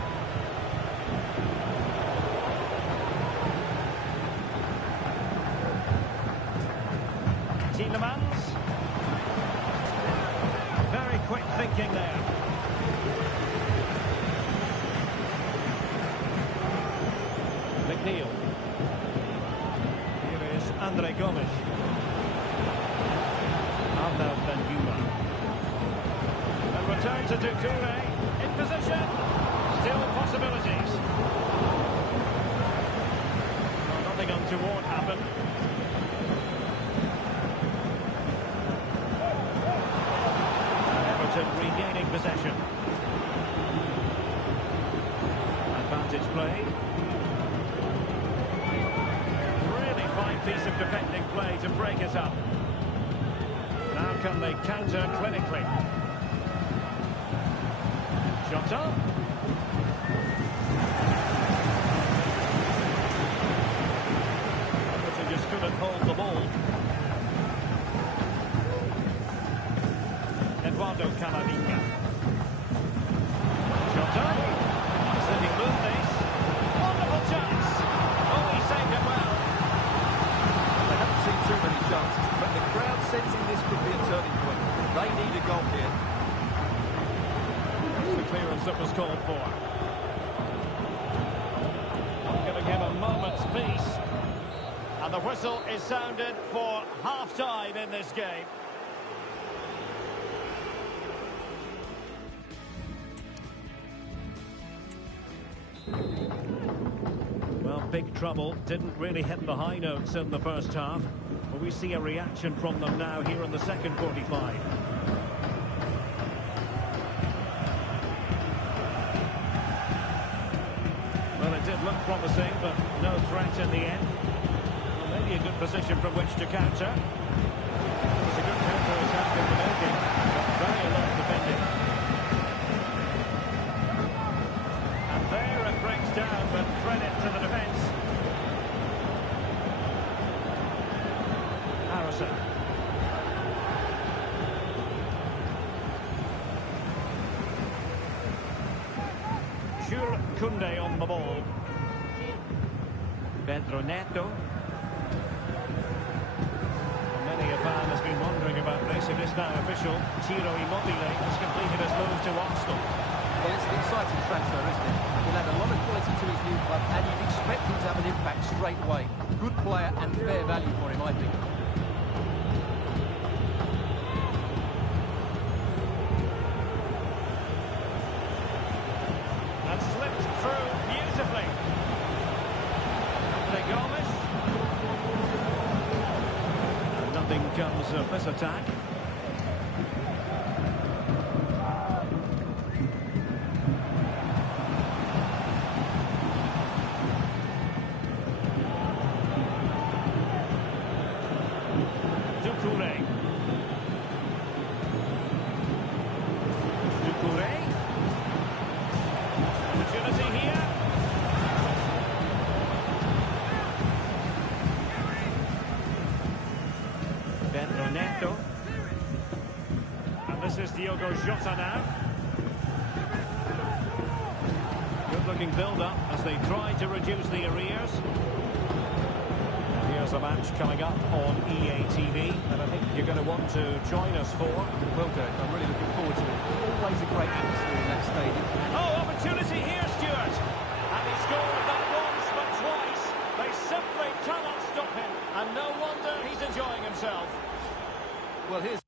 Tielemans. Very quick thinking there. McNeil. Here is Andre Gomes. Arnaud Benhuma. Return to Doucouré, in position, still possibilities. Well, nothing untoward happened. Everton regaining possession. Advantage play. Really fine piece of defending play to break it up. Now can they counter clinically? Jota. Everton just couldn't hold the ball. Eduardo Camavinga. Jota. Did he move this? Wonderful chance. Oh, he saved it well. They haven't seen too many chances, but the crowd sensing this could be a turning point. They need a goal here. Clearance that was called for. Not giving him a moment's peace. And the whistle is sounded for half-time in this game. Well, big trouble. Didn't really hit the high notes in the first half. But we see a reaction from them now here in the second 45. Well, it did look promising, but no threat in the end. Well, maybe a good position from which to counter. It's a good counter-attack in the making, but very alert defending. And Jules Koundé on the ball. Pedro Neto. Many a fan has been wondering about this. It is now official. Ciro Immobile has completed his move to Arsenal. Well, it's an exciting transfer, isn't it? He'll add a lot of quality to his new club, and you'd expect him to have an impact straight away. Good player and fair value for him, I think. And slipped through beautifully. Andre Gomes. And nothing comes of this attack. Opportunity here. Pedro Neto. And this is Diogo Jota now. Good looking build-up as they try to reduce the arrears. Here's a match coming up on EA TV, and I think you're going to want to join us for. Well done. I'm really looking forward to it. Always a great atmosphere in that stadium. Oh, opportunity here, Stuart. And he scored not once, but twice. They simply cannot stop him, and no wonder he's enjoying himself. Well, here's...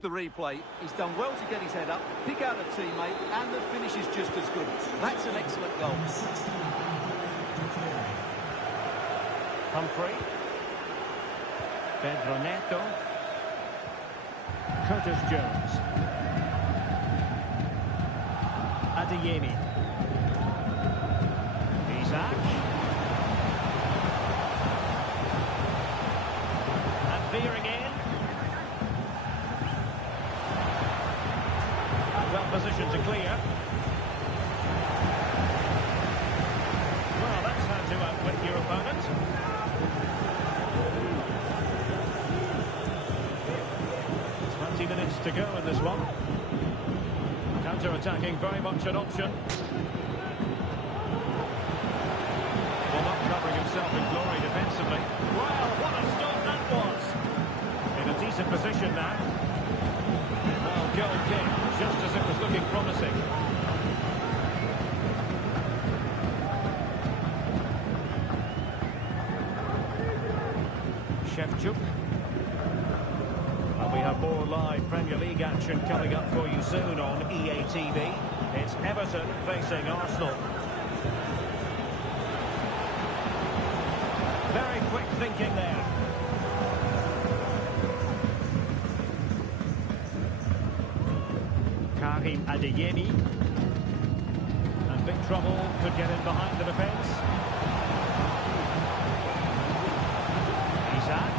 the replay. He's done well to get his head up, pick out a teammate, and the finish is just as good. That's an excellent goal. Humphrey. Pedro Neto. Curtis Jones. Adeyemi. Isaac. And veering in. Well positioned to clear. Well, that's how to outwit your opponent. 20 minutes to go in this one. Counter-attacking, very much an option. Well, not covering himself in glory defensively. Wow, what a stop that was! In a decent position now. Well, goal kick, just as it was looking promising. Shevchuk. And we have more live Premier League action coming up for you soon on EA TV. It's Everton facing Arsenal. Very quick thinking there. Karim Adeyemi. And big trouble, could get in behind the defence. Isaac.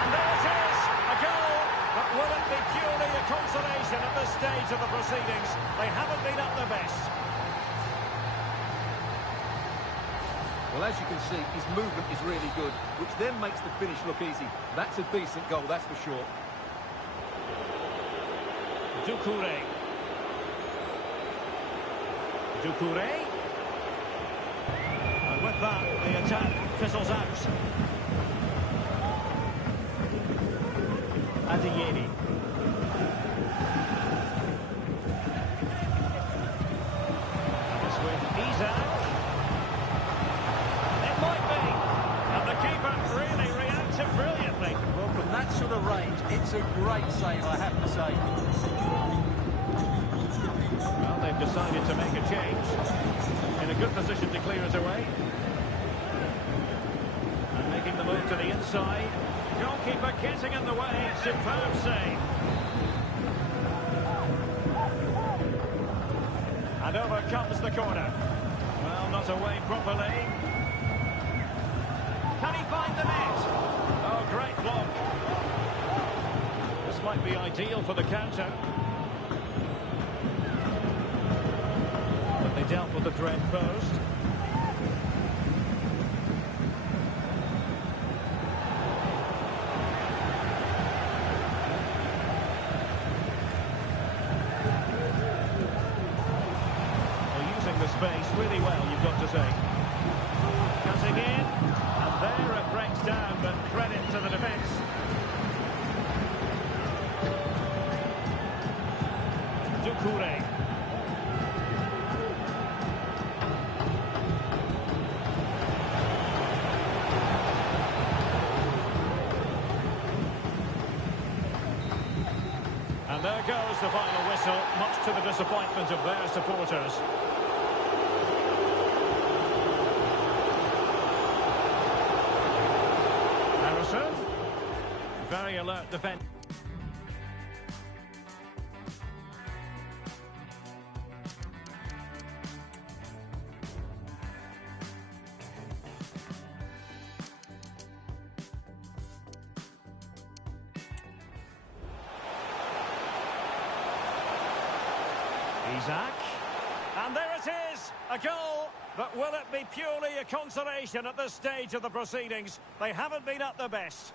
And there it is! A goal! But will it be purely a consolation at this stage of the proceedings? They haven't been at their best. Well, as you can see, his movement is really good, which then makes the finish look easy. That's a decent goal, that's for sure. Doucouré. Doucouré. And with that, the attack fizzles out. Adeyemi. This with Isaac. It might be. And the keeper really reacted brilliantly. Well, from that sort of range, it's a great save, I have to say. Well, they've decided to make a change. In a good position to clear it away. And making the move to the inside. Goalkeeper getting in the way. Superb save. And over comes the corner. Well, not away properly. Can he find the net? Oh, great block. This might be ideal for the counter. But they dealt with the threat first. The space really well, you've got to say. Cutting in, and there it breaks down, but credit to the defence. Doucouré. And there goes the final whistle, much to the disappointment of their supporters. Very alert defence. Isaac. And there it is, a goal. But will it be purely a consolation at this stage of the proceedings? They haven't been at their best.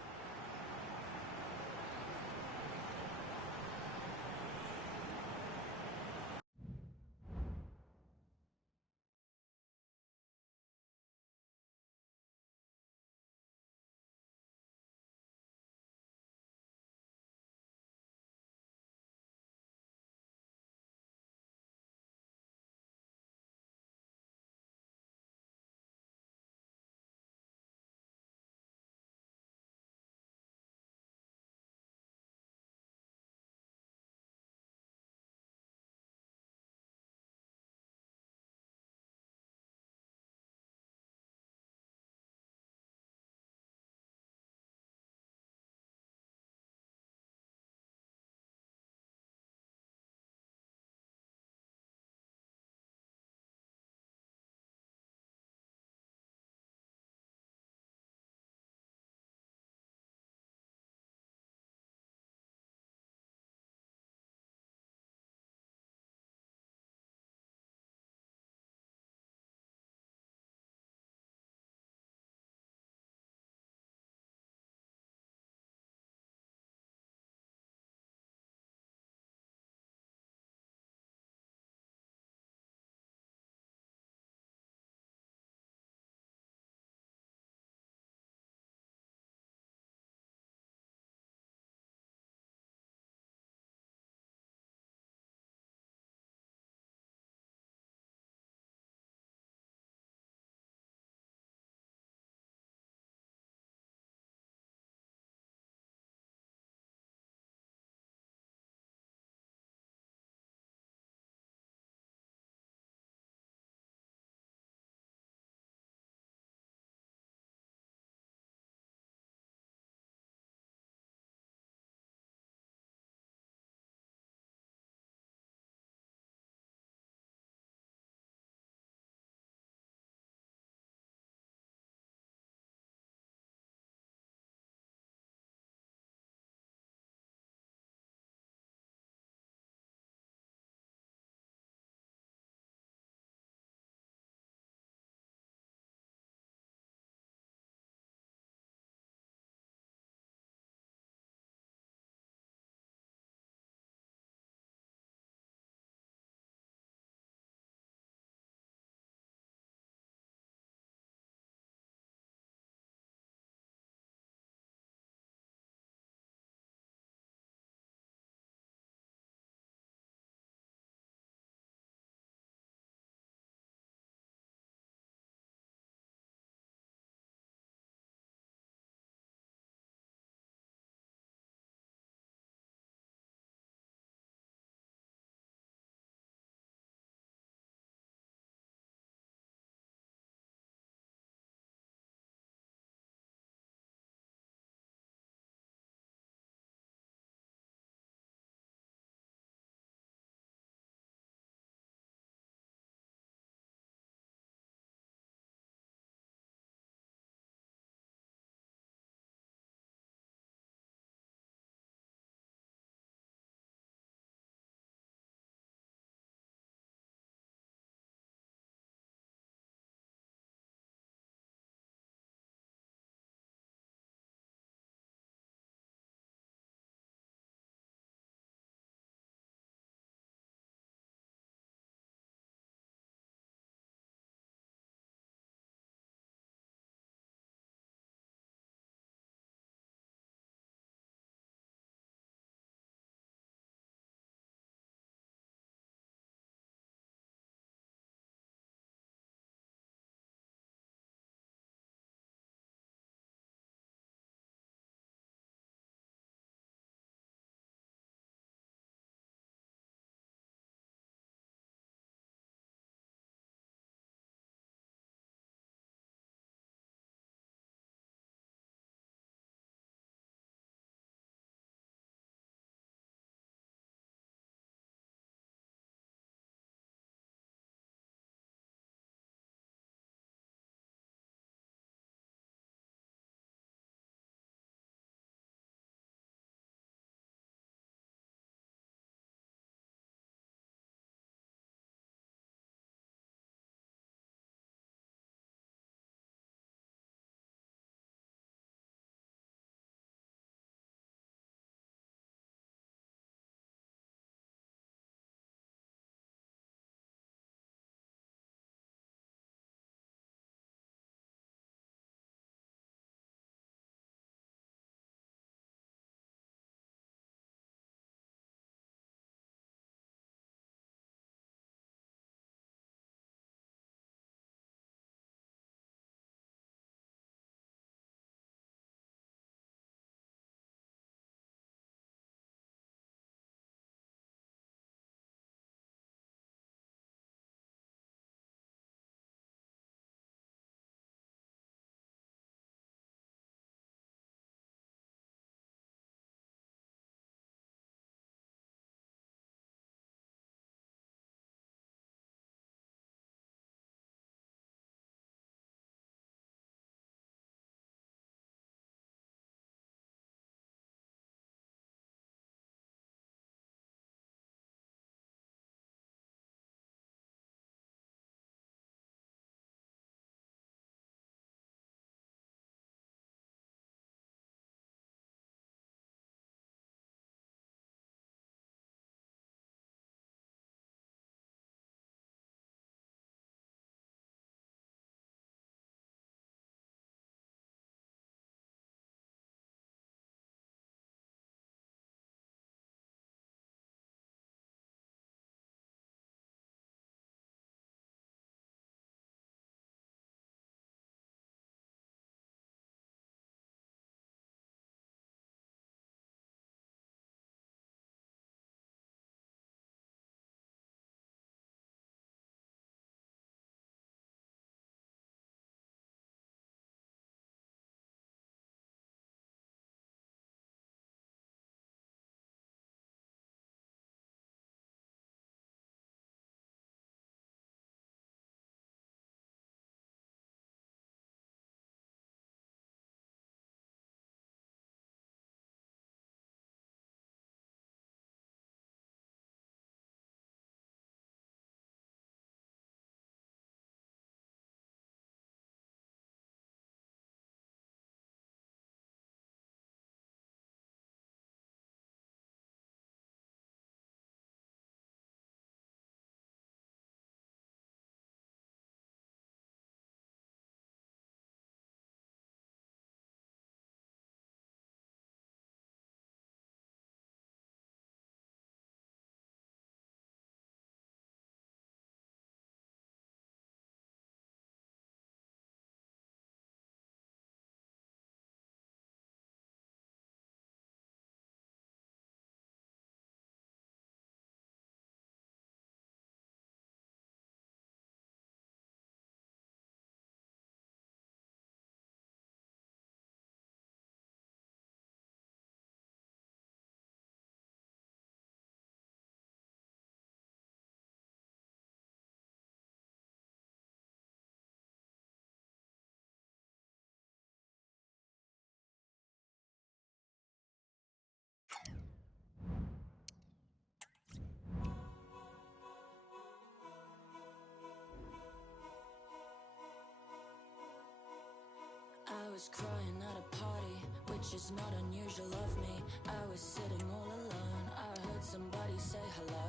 was crying at a party, which is not unusual of me. I was sitting all alone, I heard somebody say hello.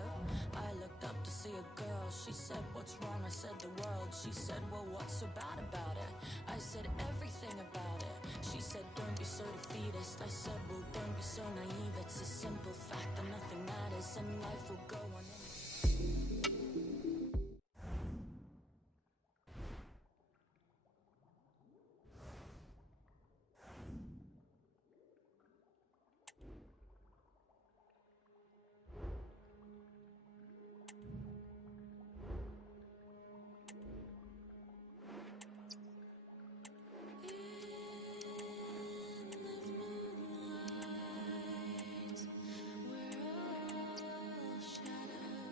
I looked up to see a girl, she said, what's wrong? I said, the world. She said, well, what's so bad about it? I said, everything about it. She said, don't be so defeatist. I said, well, don't be so naive. It's a simple fact that nothing matters and life will go on. Shadows.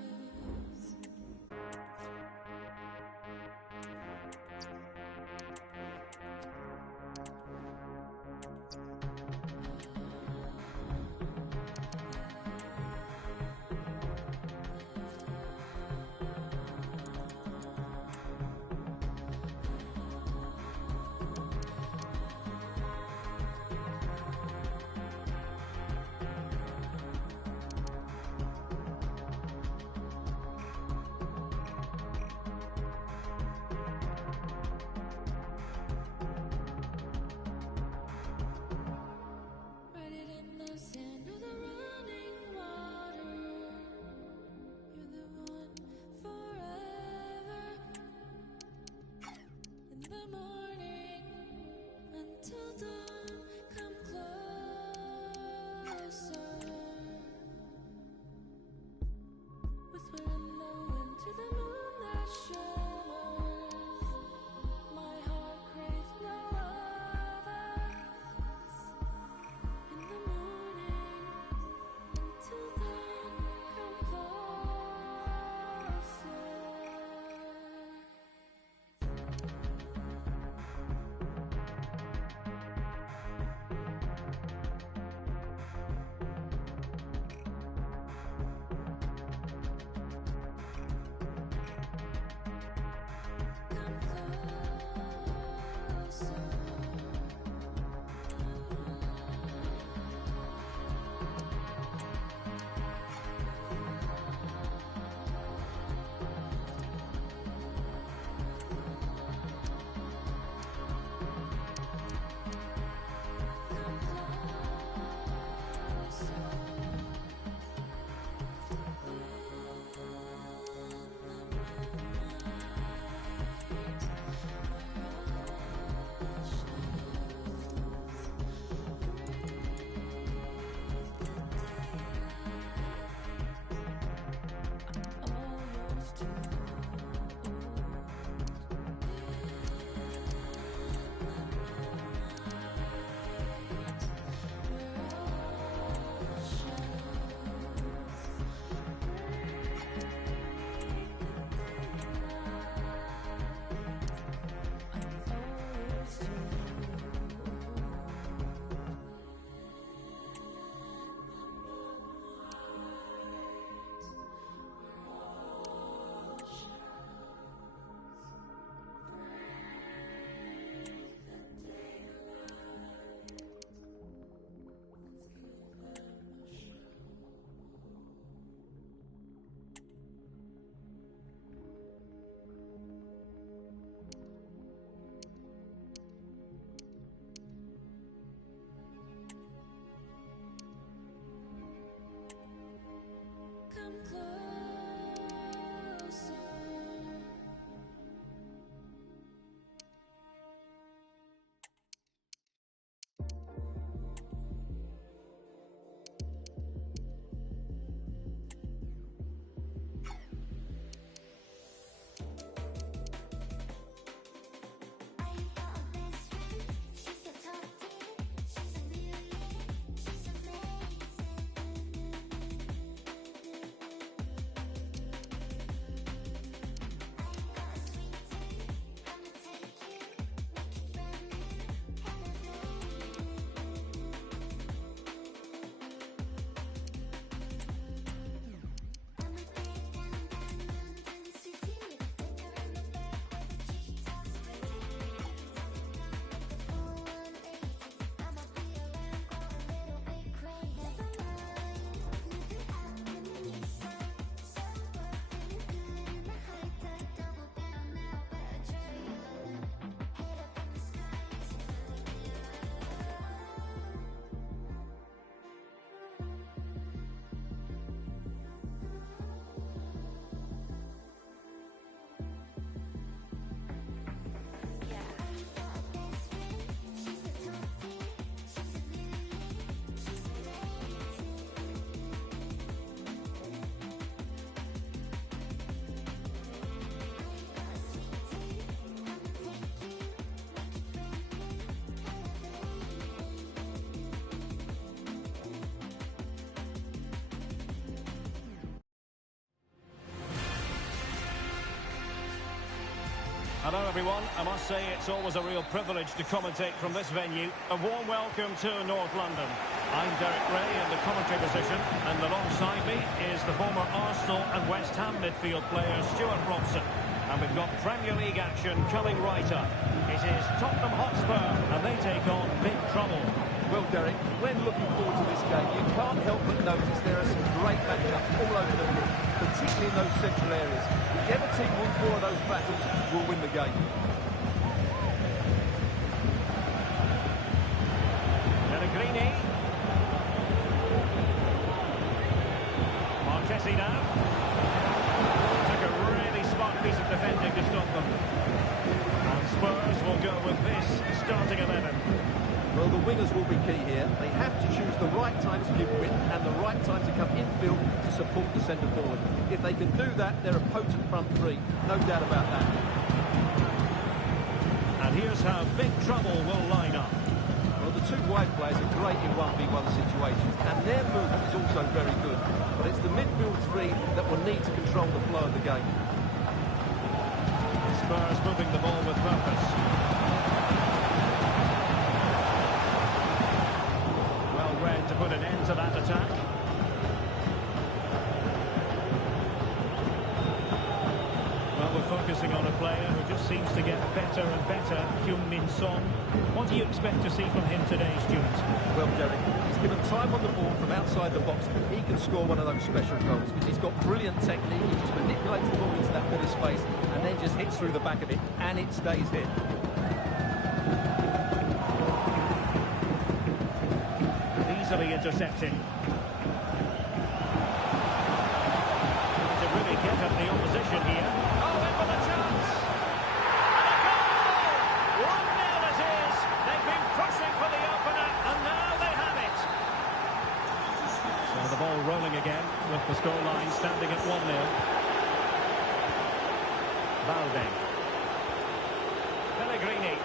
Hello everyone, I must say it's always a real privilege to commentate from this venue. A warm welcome to North London. I'm Derek Ray in the commentary position, and alongside me is the former Arsenal and West Ham midfield player Stuart Robson. And we've got Premier League action coming right up. It is Tottenham Hotspur, and they take on big trouble. Well, Derek, when looking forward to this game, you can't help but notice there are some great matchups all over the field, particularly in those central areas. Whichever team wins more of those battles will win the game. Pellegrini. Marchesi now. Took a really smart piece of defending to stop them. And Spurs will go with this starting 11. Well, the wingers will be key here. They have to choose the right time to give width and the right time to come infield to support the centre forward. If they can do that, they're a potent front three. No doubt about that. And here's how big trouble will line up. Well, the two wide players are great in 1v1 situations, and their movement is also very good. But it's the midfield three that will need to control the flow of the game. Spurs moving the ball with purpose. Well read to put an end to that attack. Well, we're focusing on a player who just seems to get better and better, Heung-min Son. What do you expect to see from him today, Stuart? Well, Derek, he's given time on the ball from outside the box. He can score one of those special goals because he's got brilliant technique. He just manipulates the ball into that bit of space and then just hits through the back of it, and it stays hit. Easily intercepted. To really get at the opposition here. Oh, in with a chance! And a goal! 1-0 it is! They've been pushing for the opener, and now they have it! So the ball rolling again, with the scoreline standing at 1-0. Balde. Pellegrini.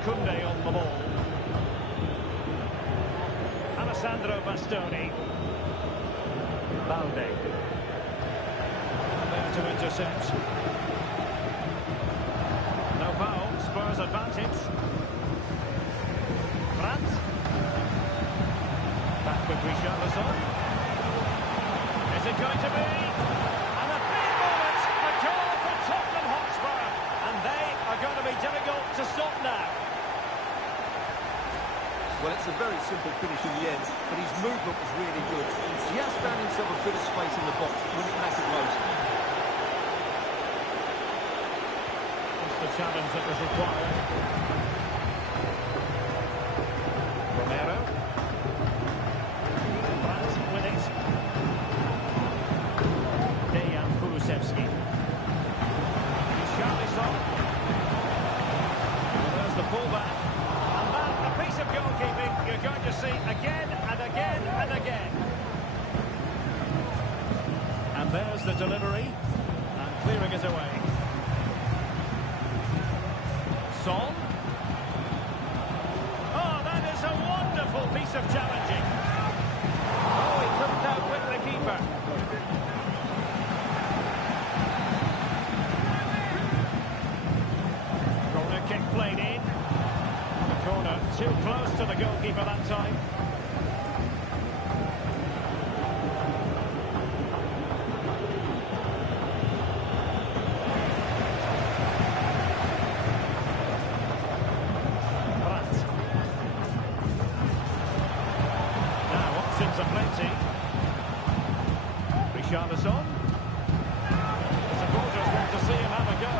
Koundé on the ball. Alessandro Bastoni. Balde. There to intercept. No foul. Spurs advantage. Brandt. Back with Richarlison. Is it going to be? And a big moment. A goal for Tottenham Hotspur. And they are going to be difficult to stop now. Well, it's a very simple finish in the end, but his movement was really good. He just found himself a bit of space in the box when it mattered most. That's the challenge that was required. Romero. Brandt with it. Dejan Kulusevski. Richarlison. Well, there's the pullback. A piece of goalkeeping you're going to see again and again and again. And there's the delivery, and clearing it away. Son. Oh, that is a wonderful piece of challenging. Oh, he couldn't outwit the keeper. Corner kick played in. Corner too close to the goalkeeper that time. Brandt. Now options are plenty. Richarlison. The supporters want to see him have a go.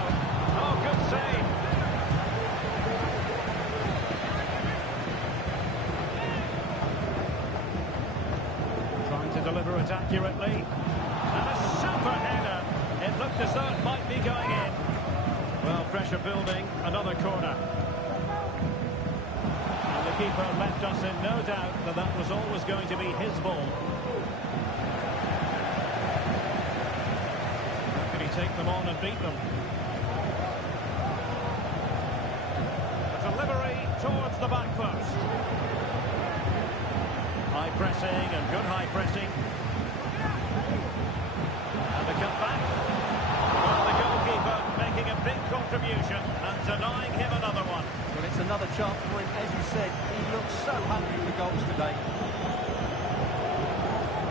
Oh, good save. Deliver it accurately, and a super header. It looked as though it might be going in. Well, pressure building, another corner, and the keeper left us in no doubt that that was always going to be his ball. How can he take them on and beat them? A delivery towards the back post. High pressing and good high pressing. And the cutback. Well, the goalkeeper making a big contribution and denying him another one. Well, it's another chance for him. As you said, he looks so hungry for goals today.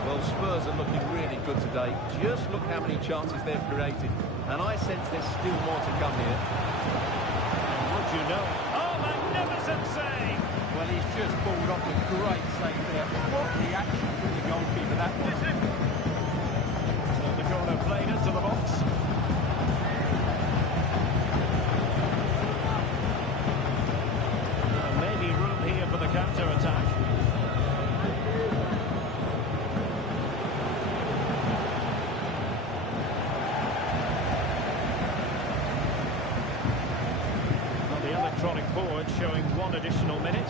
Well, Spurs are looking really good today. Just look how many chances they've created. And I sense there's still more to come here. Would you know it? Oh, magnificent save! Well, he's just pulled off a great save there. What reaction from the goalkeeper that was. So the corner played into the box. Maybe room here for the counter-attack. Electronic board showing one additional minute.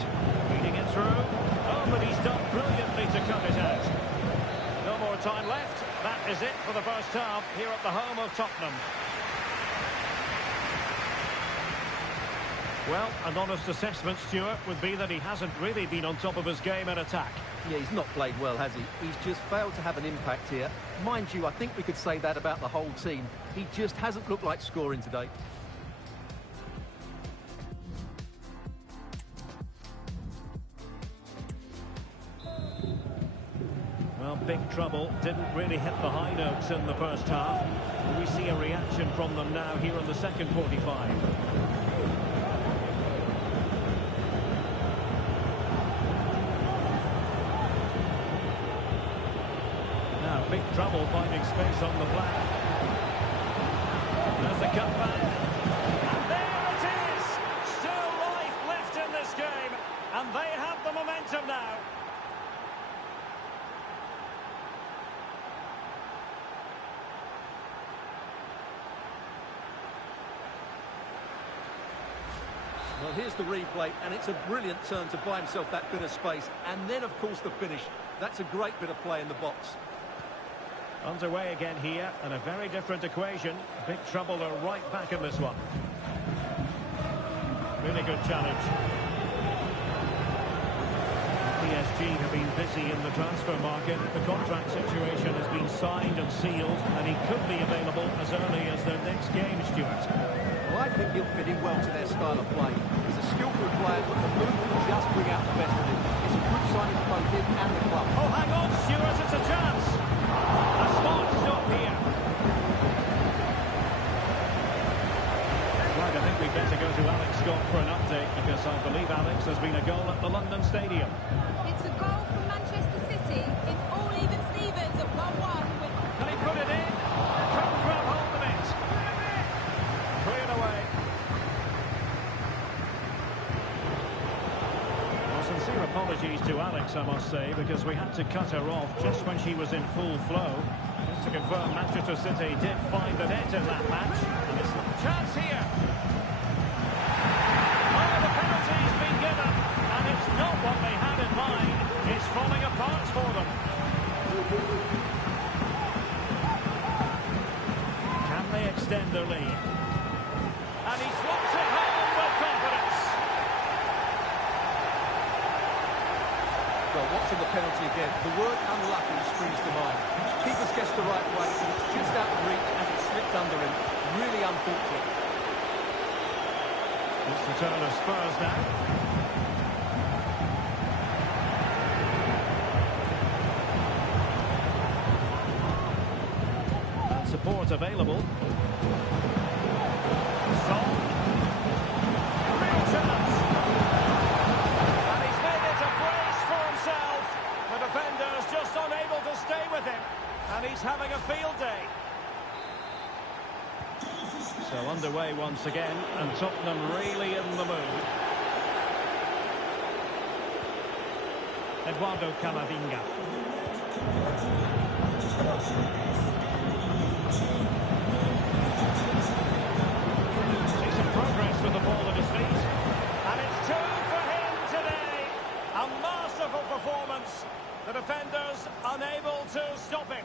Feeding it through. Oh, but he's done brilliantly to cut it out. No more time left. That is it for the first half here at the home of Tottenham. Well, an honest assessment, Stuart, would be that he hasn't really been on top of his game in attack. Yeah, he's not played well, has he? He's just failed to have an impact here. Mind you, I think we could say that about the whole team. He just hasn't looked like scoring today. Well, big trouble. Didn't really hit the high notes in the first half. We see a reaction from them now here in the second 45. Now, big trouble finding space on the flank. There's the cutback. And there it is! Still life left in this game. And they have the momentum now. Well, here's the replay, and it's a brilliant turn to buy himself that bit of space. And then, of course, the finish. That's a great bit of play in the box. Underway again here, and a very different equation. Big trouble are right back in this one. Really good challenge. PSG have been busy in the transfer market. The contract situation has been signed and sealed, and he could be available as early as their next game, Stuart. Well, I think he'll fit in well to their style of play. He's a skillful player, but the move will just bring out the best of him. It's a good signing for both him and the club. Oh, hang on, Stuart, it's a chance. A smart stop here. Right, I think we'd better go to Alex Scott for an update, because I believe, Alex, there's been a goal at the London Stadium. It's a goal from Manchester City. It's all even Stevens at 1-1. Can he put it in? Couldn't grab hold of it. Cleared away. Well, sincere apologies to Alex, I must say, because we had to cut her off just when she was in full flow. Just to confirm, Manchester City did find the net in that match. And it's a chance here. Oh, the penalty's been given. And it's not what they had in mind. It's falling apart for them. Can they extend their lead? And he slots it home with confidence. Well, watching the penalty again, the word unlucky springs to mind. Keeper's guessed the right way, and it's just out of reach as it slips under him. Really unfortunate. It's the turn of Spurs now. And support available. Son. Real chance. And he's made it a brace for himself. The defender's just unable to stay with him. And he's having a field day. So underway once again, and Tottenham really in the mood. Eduardo Camavinga. Decent progress with the ball at his feet. And it's two for him today. A masterful performance. The defenders unable to stop him.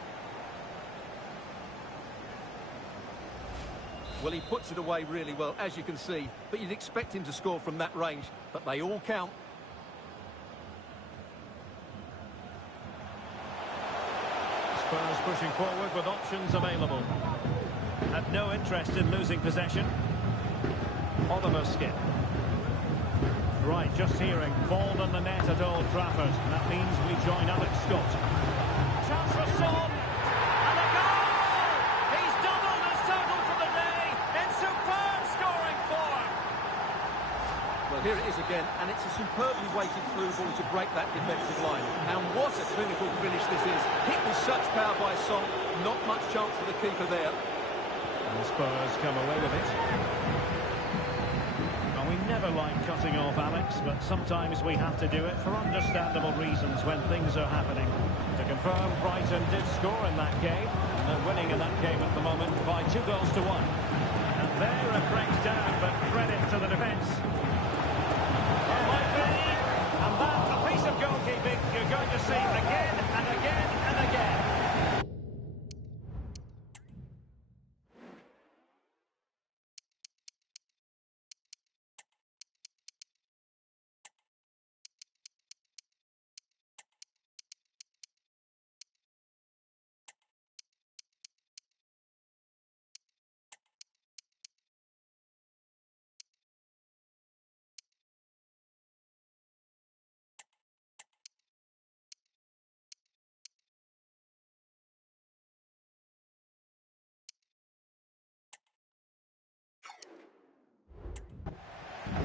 Well, he puts it away really well, as you can see. But you'd expect him to score from that range. But they all count. Spurs pushing forward with options available. Had no interest in losing possession. Oliver skip. Right, just hearing. Ball on the net at Old Trafford. That means we join Alex Scott. Chance for Son. And a goal! He's doubled his total for the day in superb scoring form. Well, here it is again, and it's a superbly weighted through ball to break that defensive line. And what a clinical finish this is. Hit with such power by Son. Not much chance for the keeper there. And the Spurs come away with it. We never like cutting off Alex, but sometimes we have to do it for understandable reasons when things are happening. To confirm, Brighton did score in that game. They're winning in that game at the moment by 2-1. And there it breaks down, but credit to the defence. That might be. And that, a piece of goalkeeping you're going to see again and again and again.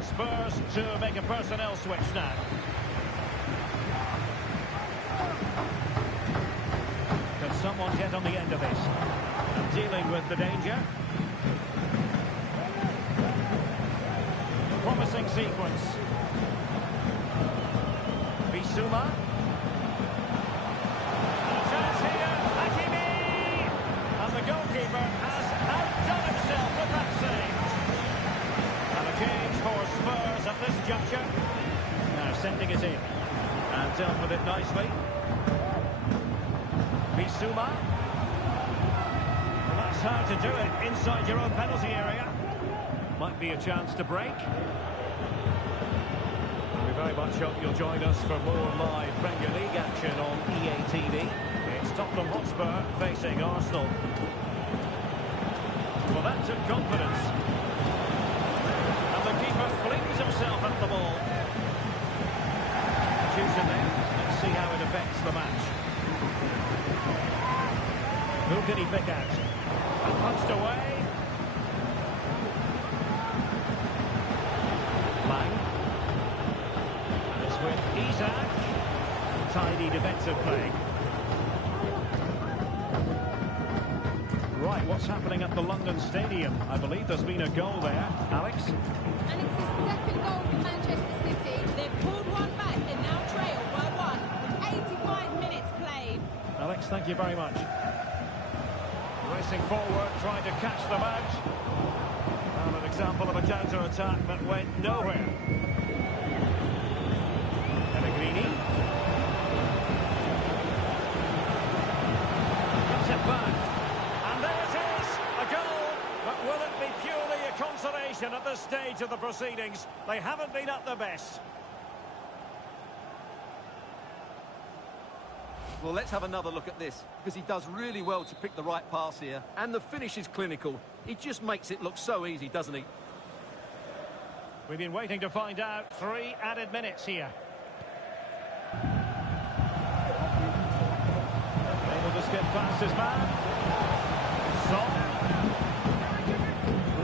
Spurs to make a personnel switch now. Can someone get on the end of this? And dealing with the danger. Promising sequence. Bissouma. And a chance here. Hakimi! And the goalkeeper has outdone himself with that save. And a change for Spurs at this juncture. Now sending it in. And dealt with it nicely. Bissouma. Well, that's how to do it inside your own penalty area. Might be a chance to break. We very much hope you'll join us for more live Premier League action on EA TV. It's Tottenham Hotspur facing Arsenal. Well, that took confidence. And the keeper flings himself at the ball. Substitution then. Let's see how it affects the match. Who can he pick out? And punched away. Lang. And it's with Isak. Tidy defensive play. Right, what's happening at the London Stadium? I believe there's been a goal there. Alex? And it's the second goal for Manchester City. They've pulled one back and now trail by 1 with 85 minutes played. Alex, thank you very much. Racing forward, trying to catch them out. And an example of a counter-attack that went nowhere. Pellegrini. Gets it back. And there it is, a goal. But will it be purely a consolation at this stage of the proceedings? They haven't been at their best. Well, let's have another look at this, because he does really well to pick the right pass here. And the finish is clinical. He just makes it look so easy, doesn't he? We've been waiting to find out. 3 added minutes here. Able to skip past his man. Son.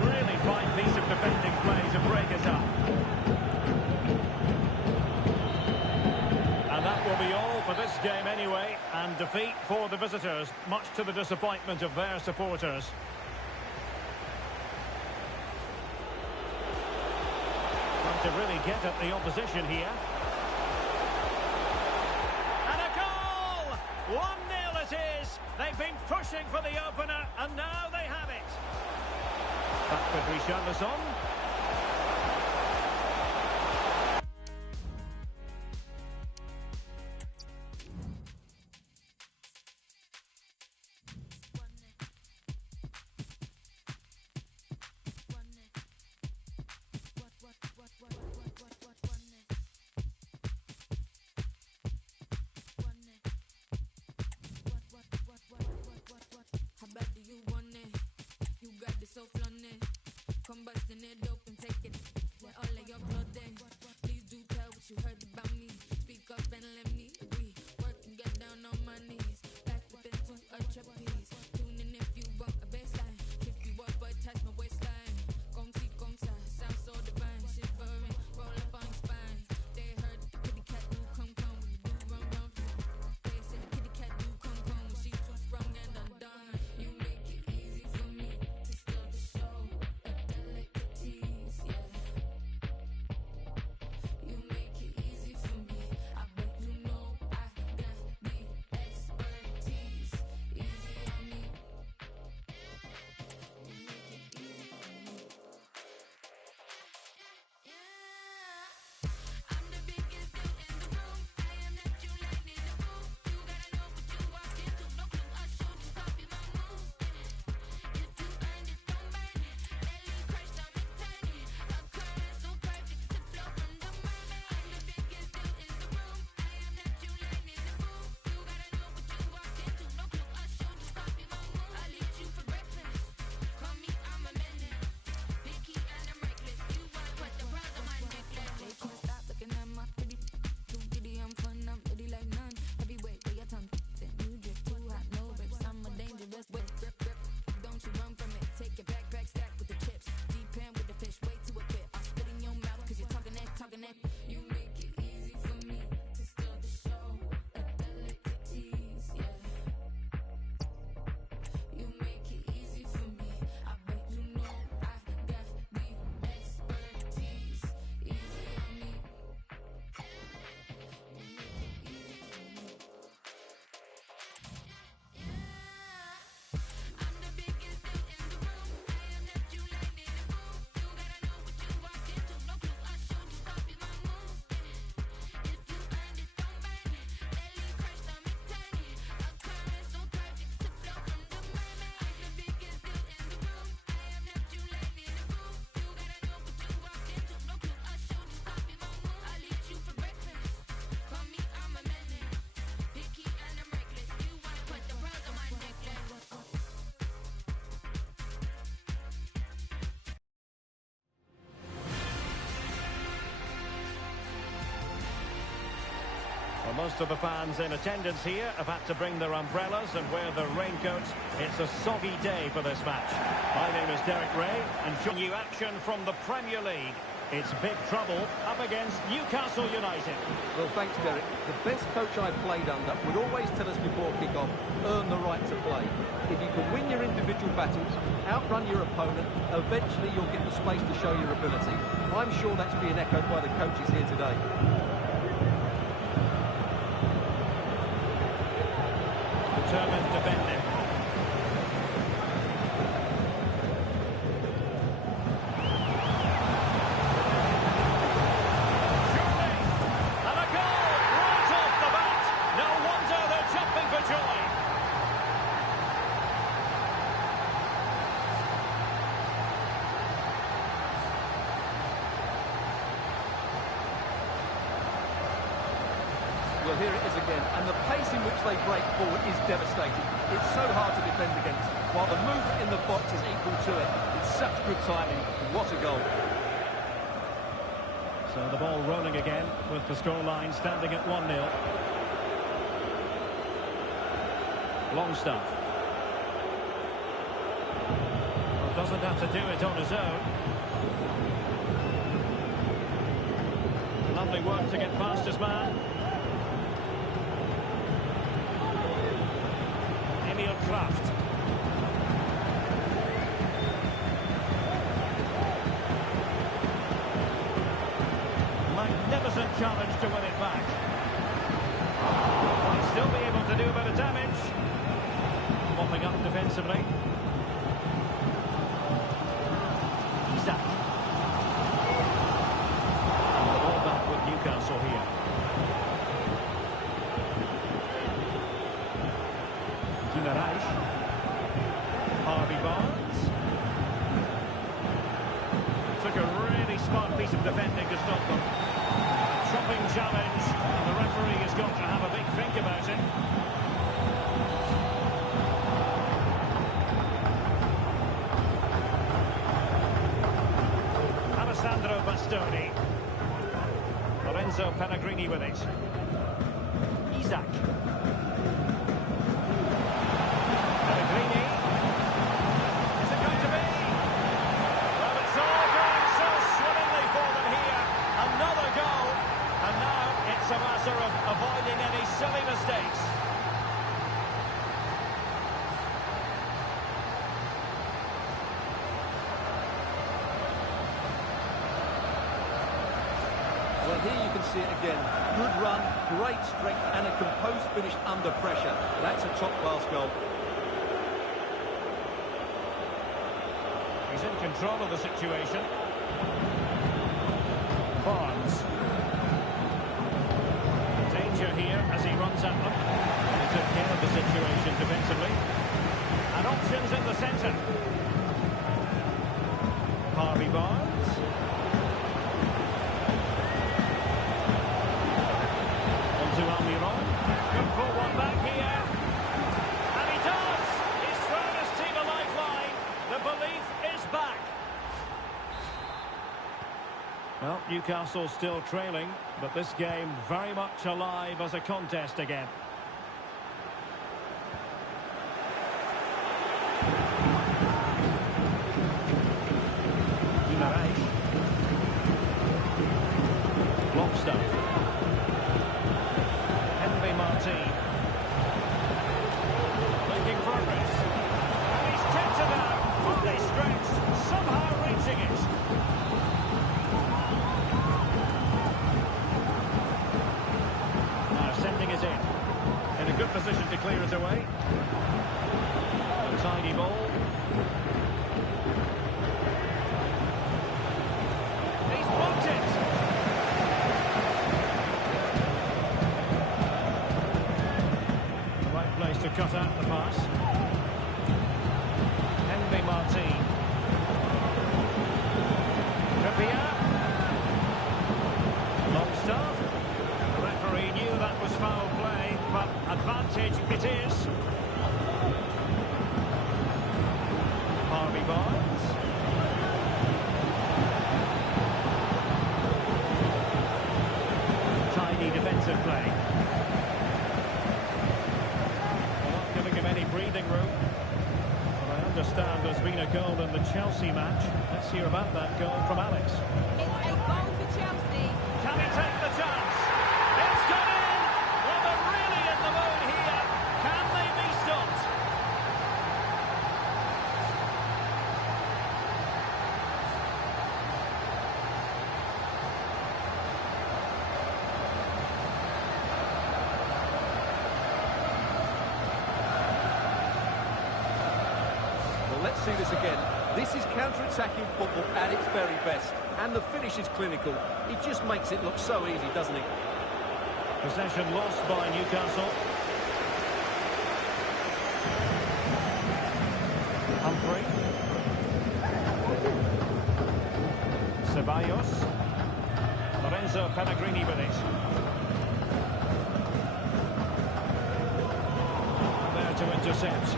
Really fine piece of defending play to break it up. And that will be all for this game anyway. And defeat for the visitors, much to the disappointment of their supporters. Trying to really get at the opposition here. And a goal! 1-0 it is. They've been pushing for the opener, and now they have it. Back with Richarlison. Well, most of the fans in attendance here have had to bring their umbrellas and wear their raincoats. It's a soggy day for this match. My name is Derek Ray, and showing you action from the Premier League. It's big trouble up against Newcastle United. Well, thanks, Derek. The best coach I played under would always tell us before kick-off, earn the right to play. If you can win your individual battles, outrun your opponent, eventually you'll get the space to show your ability. I'm sure that's being echoed by the coaches here today. Determined defending. Well, here it is again, and the pace in which they break forward is devastating. It's so hard to defend against, while the movement in the box is equal to it. It's such good timing. What a goal. So the ball rolling again, with the scoreline standing at 1-0. Longstaff. Well, doesn't have to do it on his own. Lovely work to get past his man. Kraft. Magnificent challenge to win it back. Might still be able to do a bit of damage. Mopping up defensively. Isak. And the ball back with Newcastle here. Harvey Barnes took a really smart piece of defending to stop them. Chopping challenge, and the referee has got to have a big think about it. Alessandro Bastoni. Lorenzo Pellegrini with it. Isak. It's a matter of avoiding any silly mistakes. Well, here you can see it again. Good run, great strength, and a composed finish under pressure. That's a top-class goal. He's in control of the situation. Barnes. Here as he runs at them. He took care of the situation defensively. And options in the centre. Harvey Barnes. On to Almiron. Good for one back here. And he does! He's thrown his team a lifeline. The belief is back. Well, Newcastle still trailing, but this game very much alive as a contest again. Guimaraes. Longstaff. Henry Martin. Making progress. And he's kept it out, fully stretched, somehow reaching it. In a good position to clear it away. A tiny ball. He's blocked it. The right place to cut out the pass. Henry Martin. Trippier. Longstaff. The referee knew that was foul play, but advantage it is. Harvey Barnes. Tidy defensive play. been a goal in the Chelsea match. Let's hear about that goal from Alex. It's a goal for Chelsea. Can he take the chance? It's gone in! Well, they're really in the mood here. Can they be stopped? Well, let's see this again. This is counter-attacking football at its very best. And the finish is clinical. It just makes it look so easy, doesn't it? Possession lost by Newcastle. Humphrey. Ceballos. Lorenzo Pellegrini with it. There to intercept.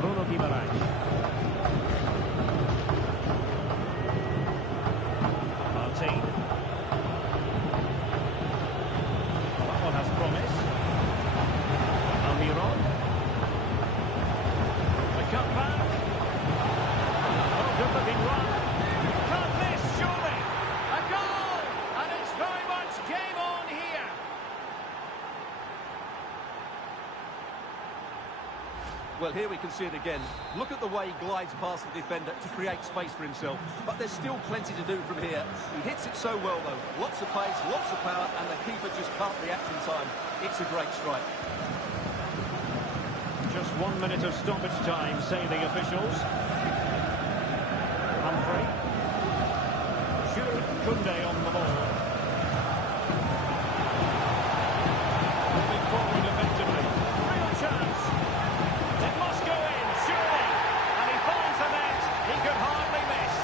Bruno Guimaraes. Martin. That one has promise. Almiron. The cut back. Oh, good looking run. Can't miss, surely. A goal! And it's very much game on here. Well, here we can see it again. Look at the way he glides past the defender to create space for himself. But there's still plenty to do from here. He hits it so well, though. Lots of pace, lots of power, and the keeper just can't react in time. It's a great strike. Just 1 minute of stoppage time, say the officials. Humphrey. Jude Koundé on the ball. Moving forward effectively. Real chance. It must go in, surely. And he finds the net. He could hardly miss.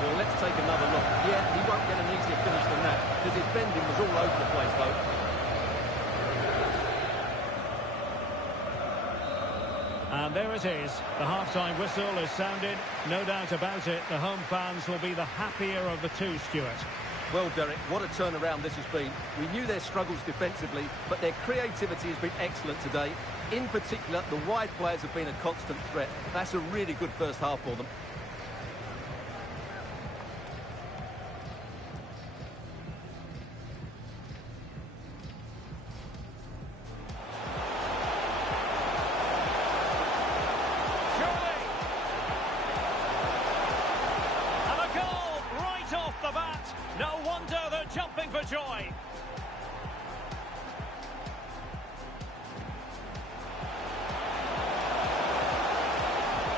Well, let's take another look. Yeah, he won't get an easier finish than that. The defending was all over the place, though. And there it is. The half-time whistle is sounded. No doubt about it, the home fans will be the happier of the two, Stuart. Well, Derek, what a turnaround this has been. We knew their struggles defensively, but their creativity has been excellent today. In particular, the wide players have been a constant threat. That's a really good first half for them. Surely! And a goal right off the bat. No wonder they're jumping for joy.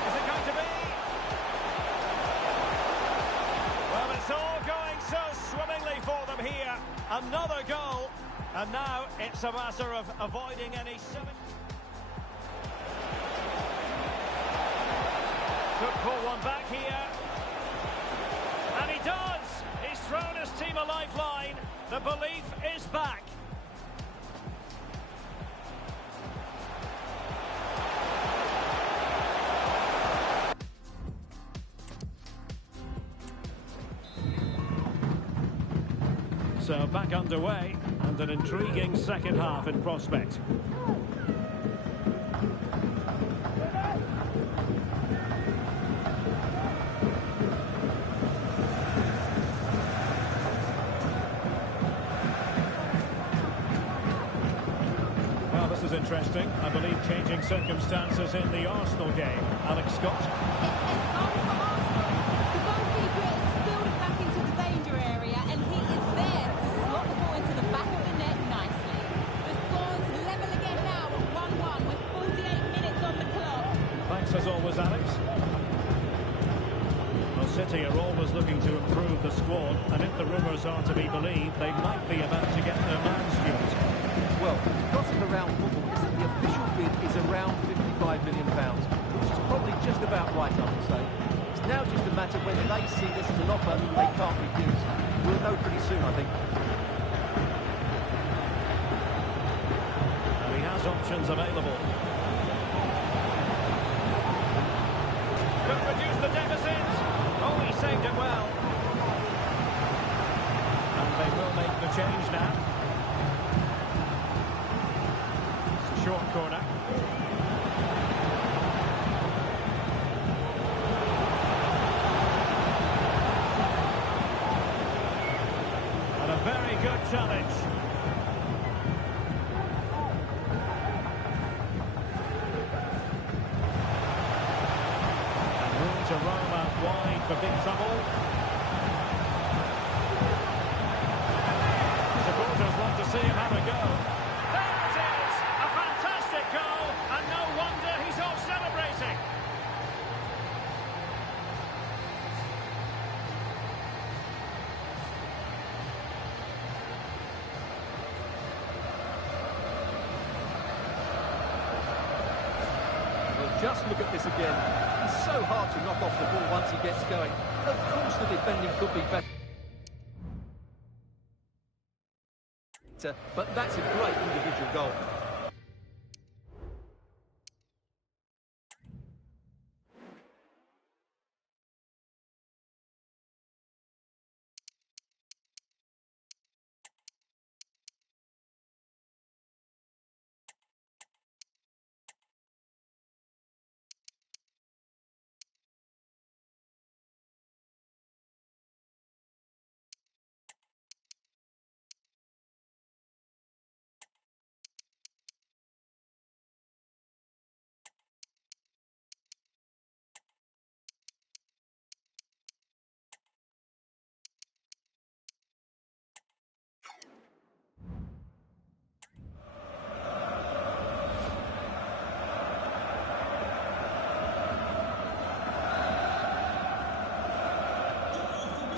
Is it going to be? Well, it's all going so swimmingly for them here. Another goal. And now it's a matter of avoiding any... Could pull one back here. And he does! He's thrown his team a lifeline. The belief is back. So back underway, and an intriguing second half in prospect. Well, this is interesting. I believe changing circumstances in the Arsenal game. Alex Scott. It's a goal for Arsenal. The goalkeeper has spilled it back into the danger area, and he is there to slot the ball into the back of the net nicely. The score's level again now at 1-1 with 48 minutes on the clock. Thanks as always, Alex. Well, City are always looking to improve the squad, and if the rumours are to be believed, they might be about to get their man, Stuart. Well, the gossip around football is that the official bid is around £55 million, which is probably just about right, I would say. It's now just a matter of whether they see this as an offer they can't refuse. We'll know pretty soon, I think. And he has options available. change now. It's a short corner. And a very good challenge. To roam out wide for big trouble. Supporters want to see him have a go. There it is! A fantastic goal, and no wonder he's off celebrating. Well, just look at this again. It's so hard to knock off the ball once he gets going. Of course the defending could be better, but that's a great individual goal.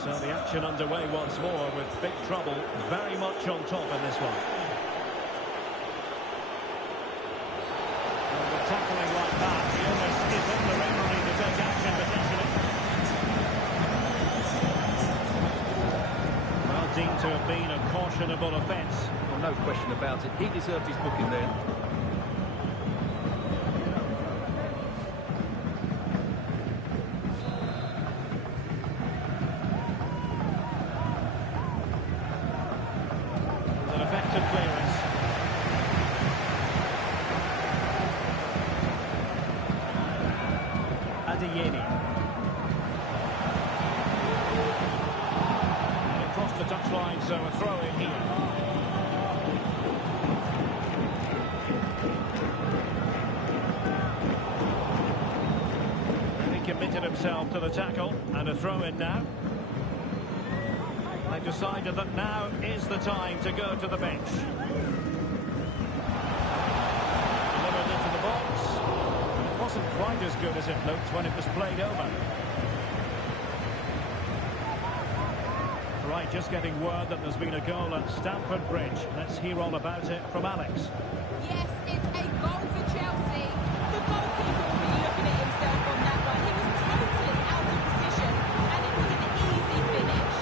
So the action underway once more with big trouble very much on top in this one. And with tackling like that, the onus is on the referee to take action potentially. Well, deemed to have been a cautionable offence. Well, no question about it. He deserved his booking there. Clearance. Adeyemi. And across the touchline, so a throw in here. And he committed himself to the tackle, and a throw in now. They've decided that now is the time to go to the bench. Delivered into the box. It wasn't quite as good as it looked when it was played over. Right, just getting word that there's been a goal at Stamford Bridge. Let's hear all about it from Alex. Yes, it's a goal for Chelsea. The goalkeeper will be looking at himself on that one. He was totally out of position, and it was an easy finish.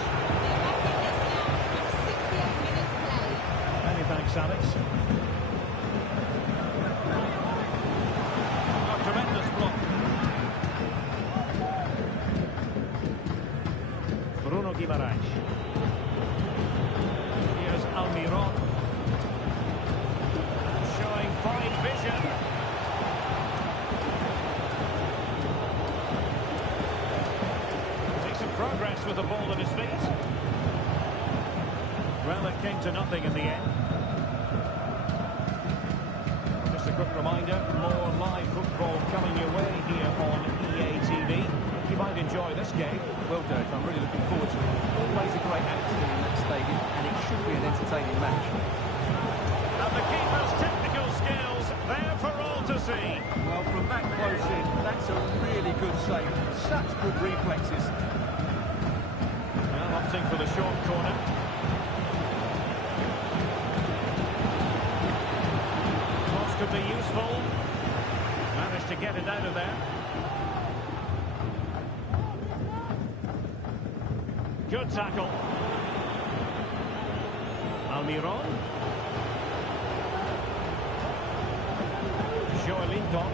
They're back in this now with 68 minutes played. Many thanks, Alex. A tremendous block. Bruno Guimaraes. Here's Almiron. Showing fine vision. Decent progress with the ball at his feet. Well, it came to nothing in the end. Just a quick reminder, more live football coming your way here on EA TV. You might enjoy this game. Well, Derek, I'm really looking forward to it. Always a great atmosphere in that stadium, and it should be an entertaining match. And the keeper's technical skills there for all to see. Well, from that close in, that's a really good save. Such good reflexes. Well, opting for the short corner. Cross could be useful. Managed to get it out of there. Good tackle. Almiron. Joelinton.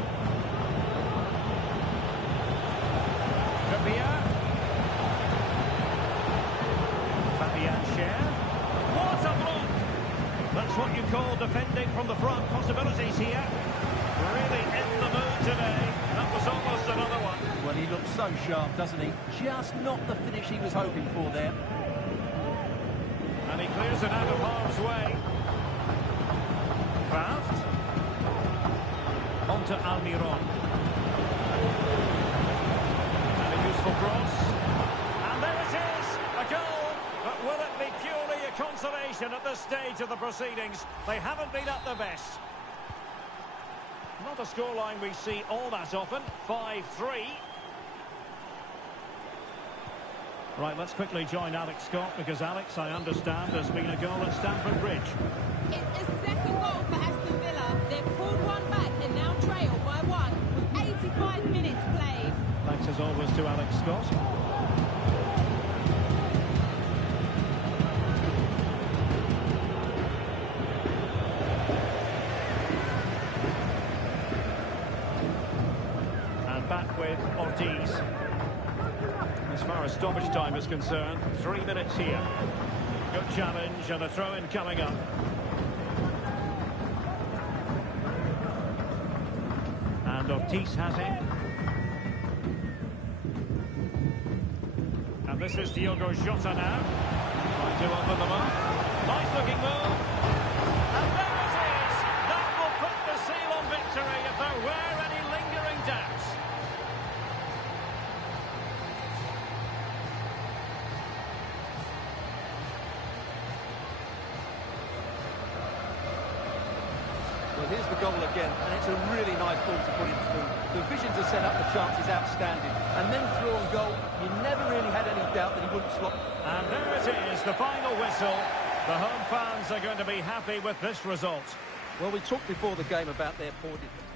Fabian Schär. What a That's what you call defending from the front. Possibilities here. Really in the mood today. That was almost another one. Well, he looks so sharp, doesn't he? Just not the finish he was hoping for there. And he clears it out of harm's way. Kraft. On to Almiron. And a useful cross. And there it is, a goal. But will it be purely a consolation at this stage of the proceedings? They haven't been at their best. Not a scoreline we see all that often. 5-3. Right, let's quickly join Alex Scott, because Alex, I understand, has been a goal at Stamford Bridge. It's a second goal for Aston Villa. They've pulled one back and now trail by one with 85 minutes played. Thanks as always to Alex Scott. And back with Ortiz. As far as stoppage time is concerned, 3 minutes here. Good challenge and a throw-in coming up. And Ortiz has it. And this is Diogo Jota now. Trying to open them up. Nice looking move. And there it is. That will put the seal on victory if there were any lingering doubts. Well, here's the goal again, and it's a really nice ball to put him through. The vision to set up the chance is outstanding. And then through on goal, you never really had any doubt that he wouldn't slot. And there it is, the final whistle. The home fans are going to be happy with this result. Well, we talked before the game about their poor defence.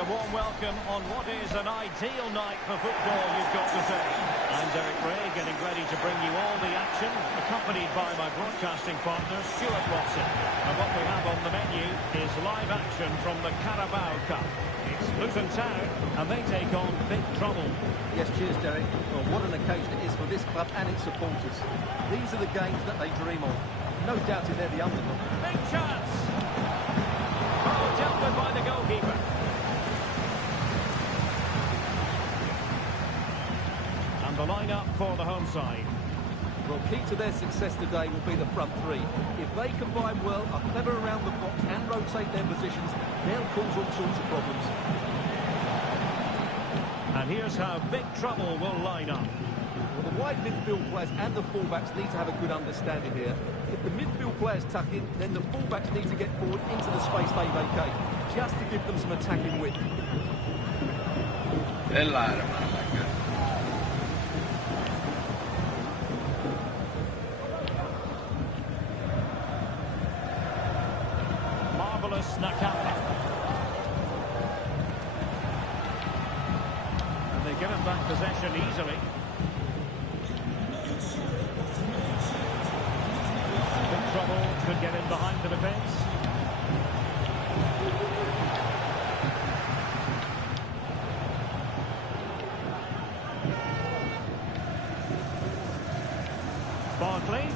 a warm welcome on what is an ideal night for football, you've got to say. I'm Derek Ray, getting ready to bring you all the action, accompanied by my broadcasting partner, Stuart Watson. And what we have on the menu is live action from the Carabao Cup. It's Luton Town, and they take on Big Trouble. Yes, cheers, Derek. Well, what an occasion it is for this club and its supporters. These are the games that they dream of. No doubting they're the underdog. Big chance! Oh, dealt with by the goalkeeper. And the line-up for the home side. Well, key to their success today will be the front three. If they combine well, are clever around the box and rotate their positions, they'll cause all sorts of problems. And here's how Big Trouble will line up. Well, the wide midfield players and the fullbacks need to have a good understanding here. If the midfield players tuck in, then the fullbacks need to get forward into the space they vacate, just to give them some attacking width. Marvellous Nakamba. And they give him back possession easily. Big Trouble could get in behind the defence. Barkley.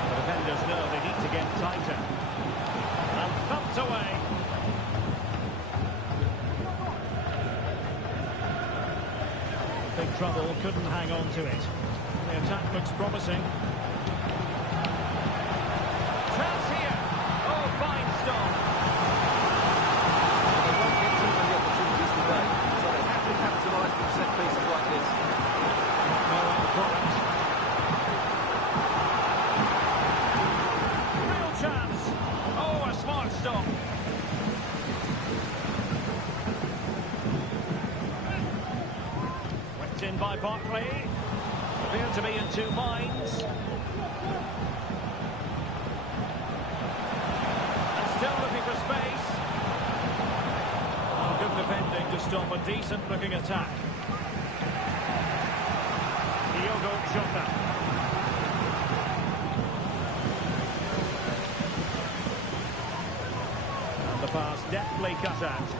The defenders know they need to get tighter. And thumped away. Big Trouble couldn't hang on to it. The attack looks promising. Chance here. Oh, fine stop. They won't get too many opportunities today, so they have to capitalise from set pieces like this. No end product. Real chance. Oh, a smart stop. Whipped in by Barkley. Appear to be in two minds. And still looking for space. Oh, good defending to stop a decent-looking attack. Diogo Jota. And the pass deftly cut out.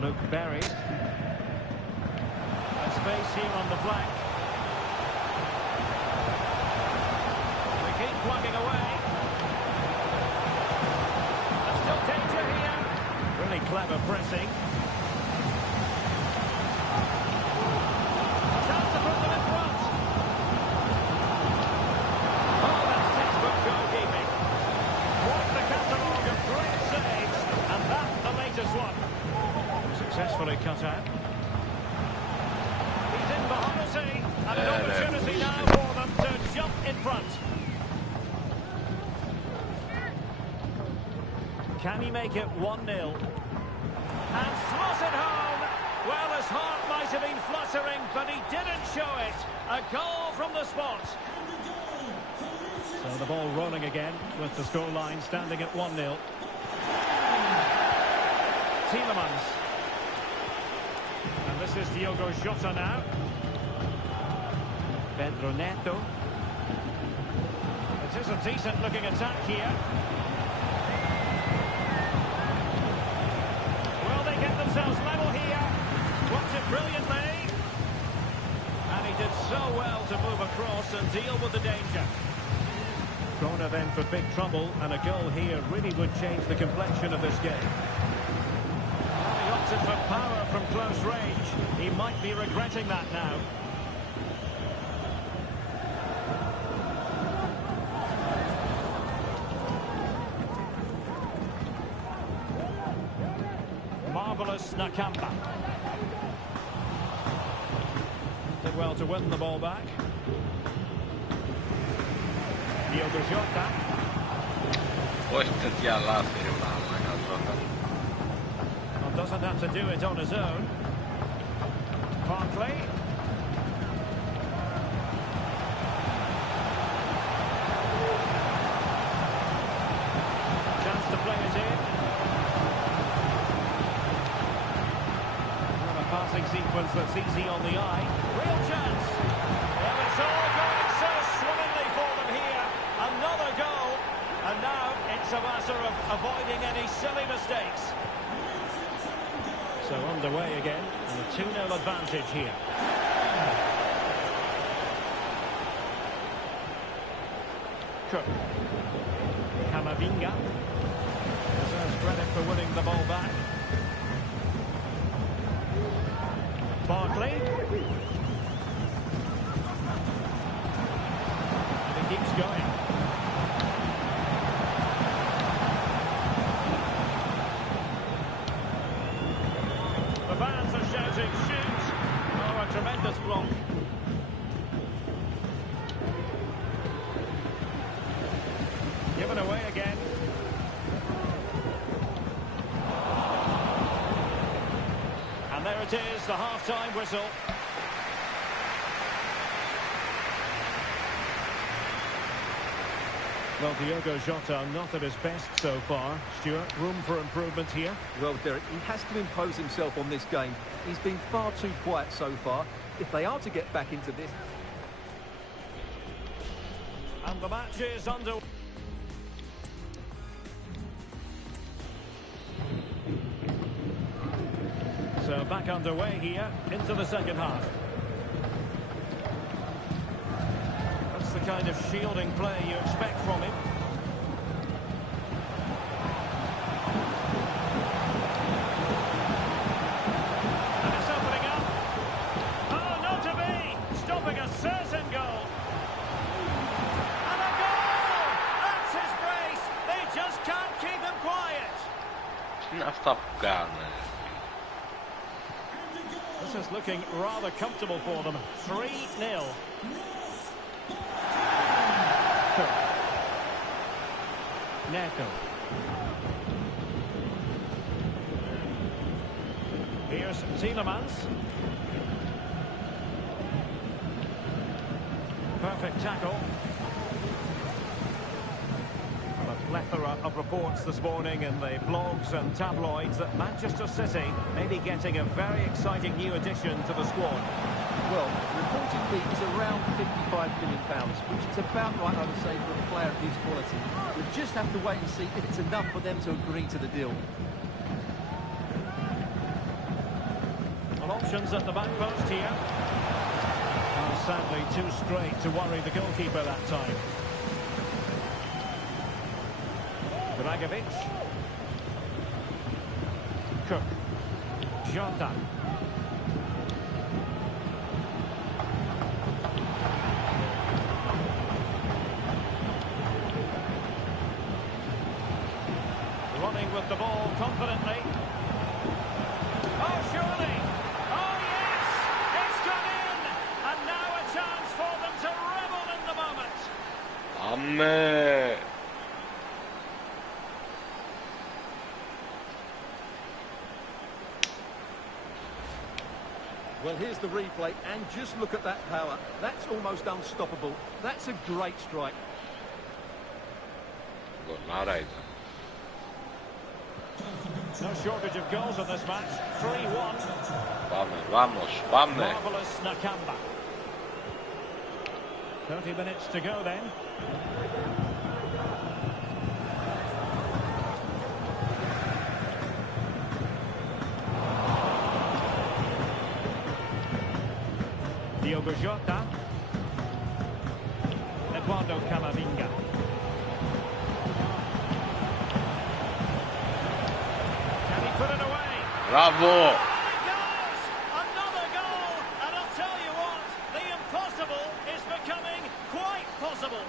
Luke buried. A space here on the flank. They keep plugging away. There's still danger here. Really clever pressing. A chance to put them in front. Oh, that's textbook goalkeeping. Quite the catalogue of great saves, and that's the latest one. Successfully cut out. He's in the penalty, and an opportunity now for them to jump in front. Can he make it 1-0? And slotted home. Well, his heart might have been fluttering, but he didn't show it. A goal from the spot. So the ball rolling again with the scoreline standing at 1-0. Tielemans. And this is Diogo Jota now. Pedro Neto. It is a decent-looking attack here. Will they get themselves level here? Blocked it brilliantly. And he did so well to move across and deal with the danger. Corner then for Big Trouble, and a goal here really would change the complexion of this game. He opted for power from close range. He might be regretting that now. Marvellous Nakamba. Did well to win the ball back. Diogo Jota. Well, doesn't have to do it on his own. Barkley. passing sequence that's easy on the eye. Real chance. Well, it's all going so swimmingly for them here. Another goal. And now it's a matter of avoiding any silly mistakes. So underway again, and a 2-0 advantage here. Cook. Camavinga. Deserves credit for winning the ball back. Barkley. And it keeps going. The fans are shouting, shoot! Oh, a tremendous block. Given away again. And there it is, the half-time whistle. Well, Diogo Jota not at his best so far. Stuart, room for improvement here? Well, Derek, he has to impose himself on this game. He's been far too quiet so far. If they are to get back into this... And the match is under... So back underway here into the second half. That's the kind of shielding play you expect from him. And it's opening up. Oh, not to be! Stopping a certain goal. And a goal! That's his brace. They just can't keep him quiet. This is looking rather comfortable for them. 3-0. Neto. Here's Tielemans. Perfect tackle. A plethora of reports this morning in the blogs and tabloids that Manchester City may be getting a very exciting new addition to the squad. Well, the reported fee is around £55 million, which is about right, I would say, for a player of his quality. We just have to wait and see if it's enough for them to agree to the deal. Well, options at the back post here. Oh, sadly, too straight to worry the goalkeeper that time. Dragovic. Cook. Jota. Running with the ball confidently. Oh, surely! Oh, yes! It's gone in! And now a chance for them to revel in the moment. Amen. Well, here's the replay, and just look at that power. That's almost unstoppable. That's a great strike. No shortage of goals in this match. 3-1. Vamos. Marvellous Nakamba. 30 minutes to go then. Diogo Jota. Eduardo Camavinga. Can he put it away? Bravo. There it goes! Another goal! And I'll tell you what, the impossible is becoming quite possible.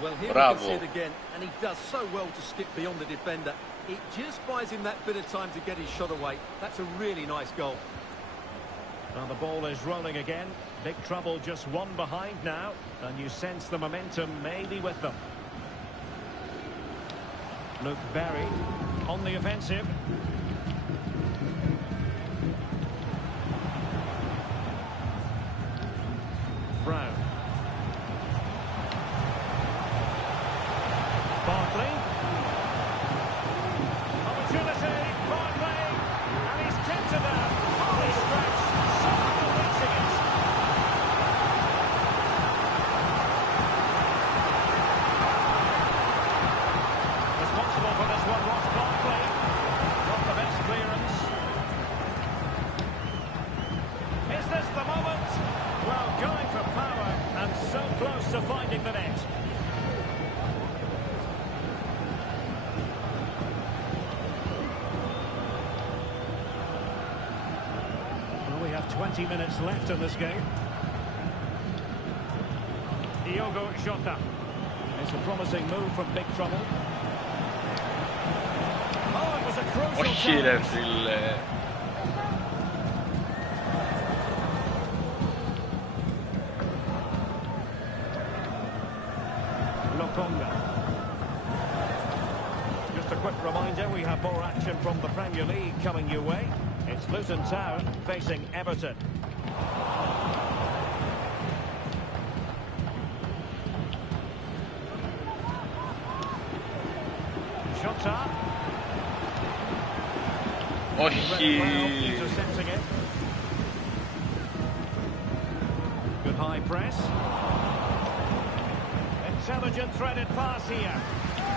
Well, here Bravo. we can see it again, and he does so well to skip beyond the defender. It just buys him that bit of time to get his shot away. That's a really nice goal. Well, the ball is rolling again. Big trouble, just one behind now. And you sense the momentum may be with them. Luke Berry on the offensive. Brown. Barkley. Opportunity. Barkley. And he's tempted chance of finding the net. Well, we have 20 minutes left in this game. Diogo Jota. It's a promising move from big trouble. Oh, it was a crucial chance. Lokonga. Just a quick reminder, we have more action from the Premier League coming your way. It's Luton Town facing Everton. Shota. Intercepting it. Good high press. Intelligent threaded pass here.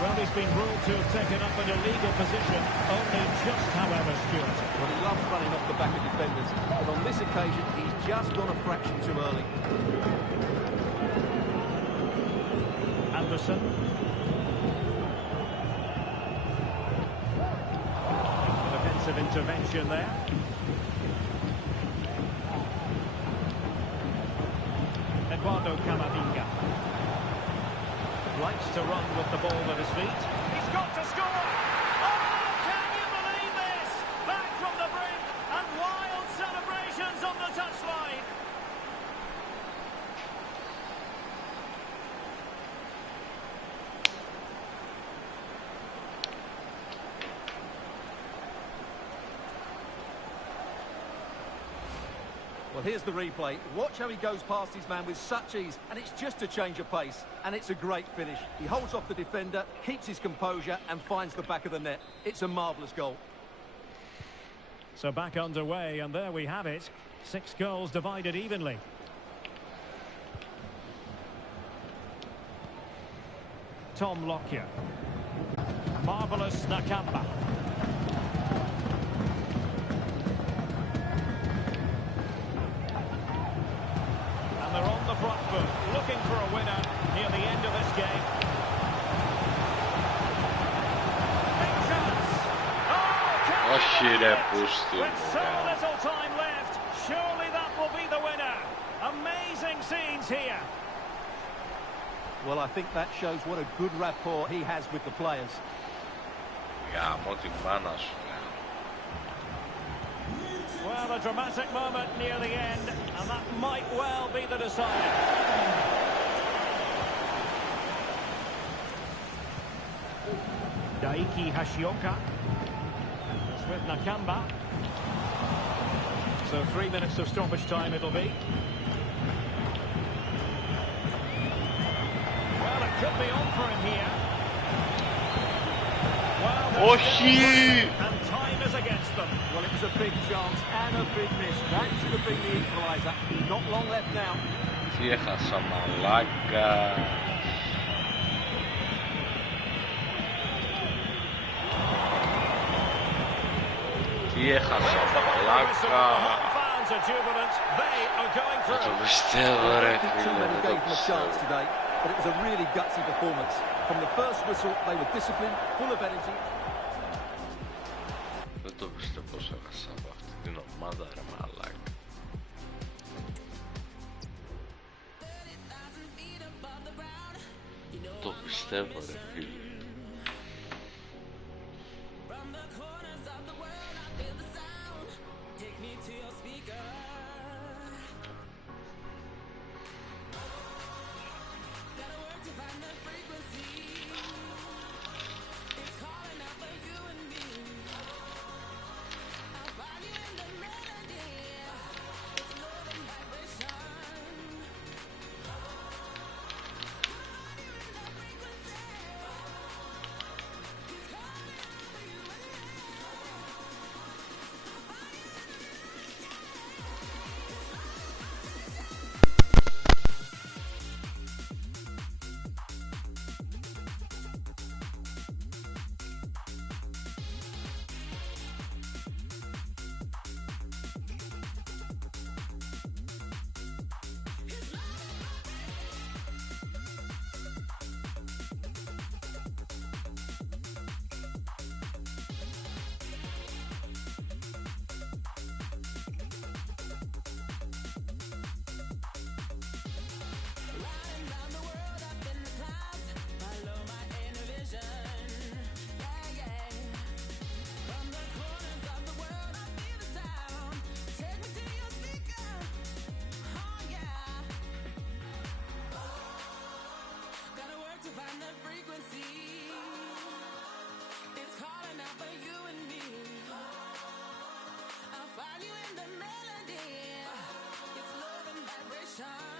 Well, he's been ruled to have taken up an illegal position. Only just, however, Stuart. Well, he loves running off the back of defenders. But on this occasion, he's just gone a fraction too early. Anderson. Defensive intervention there. Eduardo Camavinga. Likes to run with the ball at his feet. He's got to score! Oh, can you believe this? Back from the brink and wild celebrations on the touchline. Well, here's the replay. Watch how he goes past his man with such ease, and it's just a change of pace, and it's a great finish. He holds off the defender, keeps his composure, and finds the back of the net. It's a marvellous goal. So back underway, and there we have it. 6 goals divided evenly. Tom Lockyer. Marvellous Nakamba. They're on the front foot, looking for a winner near the end of this game. Big chance! Oh, with so little time left, surely that will be the winner. Amazing scenes here. Well, I think that shows what a good rapport he has with the players. Well, a dramatic moment near the end, and that might well be the decider. Daiki Hashioka. It's with Nakamba. So 3 minutes of stoppage time it'll be. Well, it could be on for him here. Well, and time is against them. Well, it was a big chance and a big miss. That should have been the equaliser. Not long left now. Έχασα μαλάκα. Τι έχασα μαλάκα. Δεν το πιστεύω ρε φίλε, δεν το πιστεύω. But it was a really gutsy performance. From the first whistle, they were disciplined, full of energy. Δεν το πιστεύω πως έχασα από αυτή την ομάδα ρε μαλάκα. Το πιστεύω ρε φίλε. time.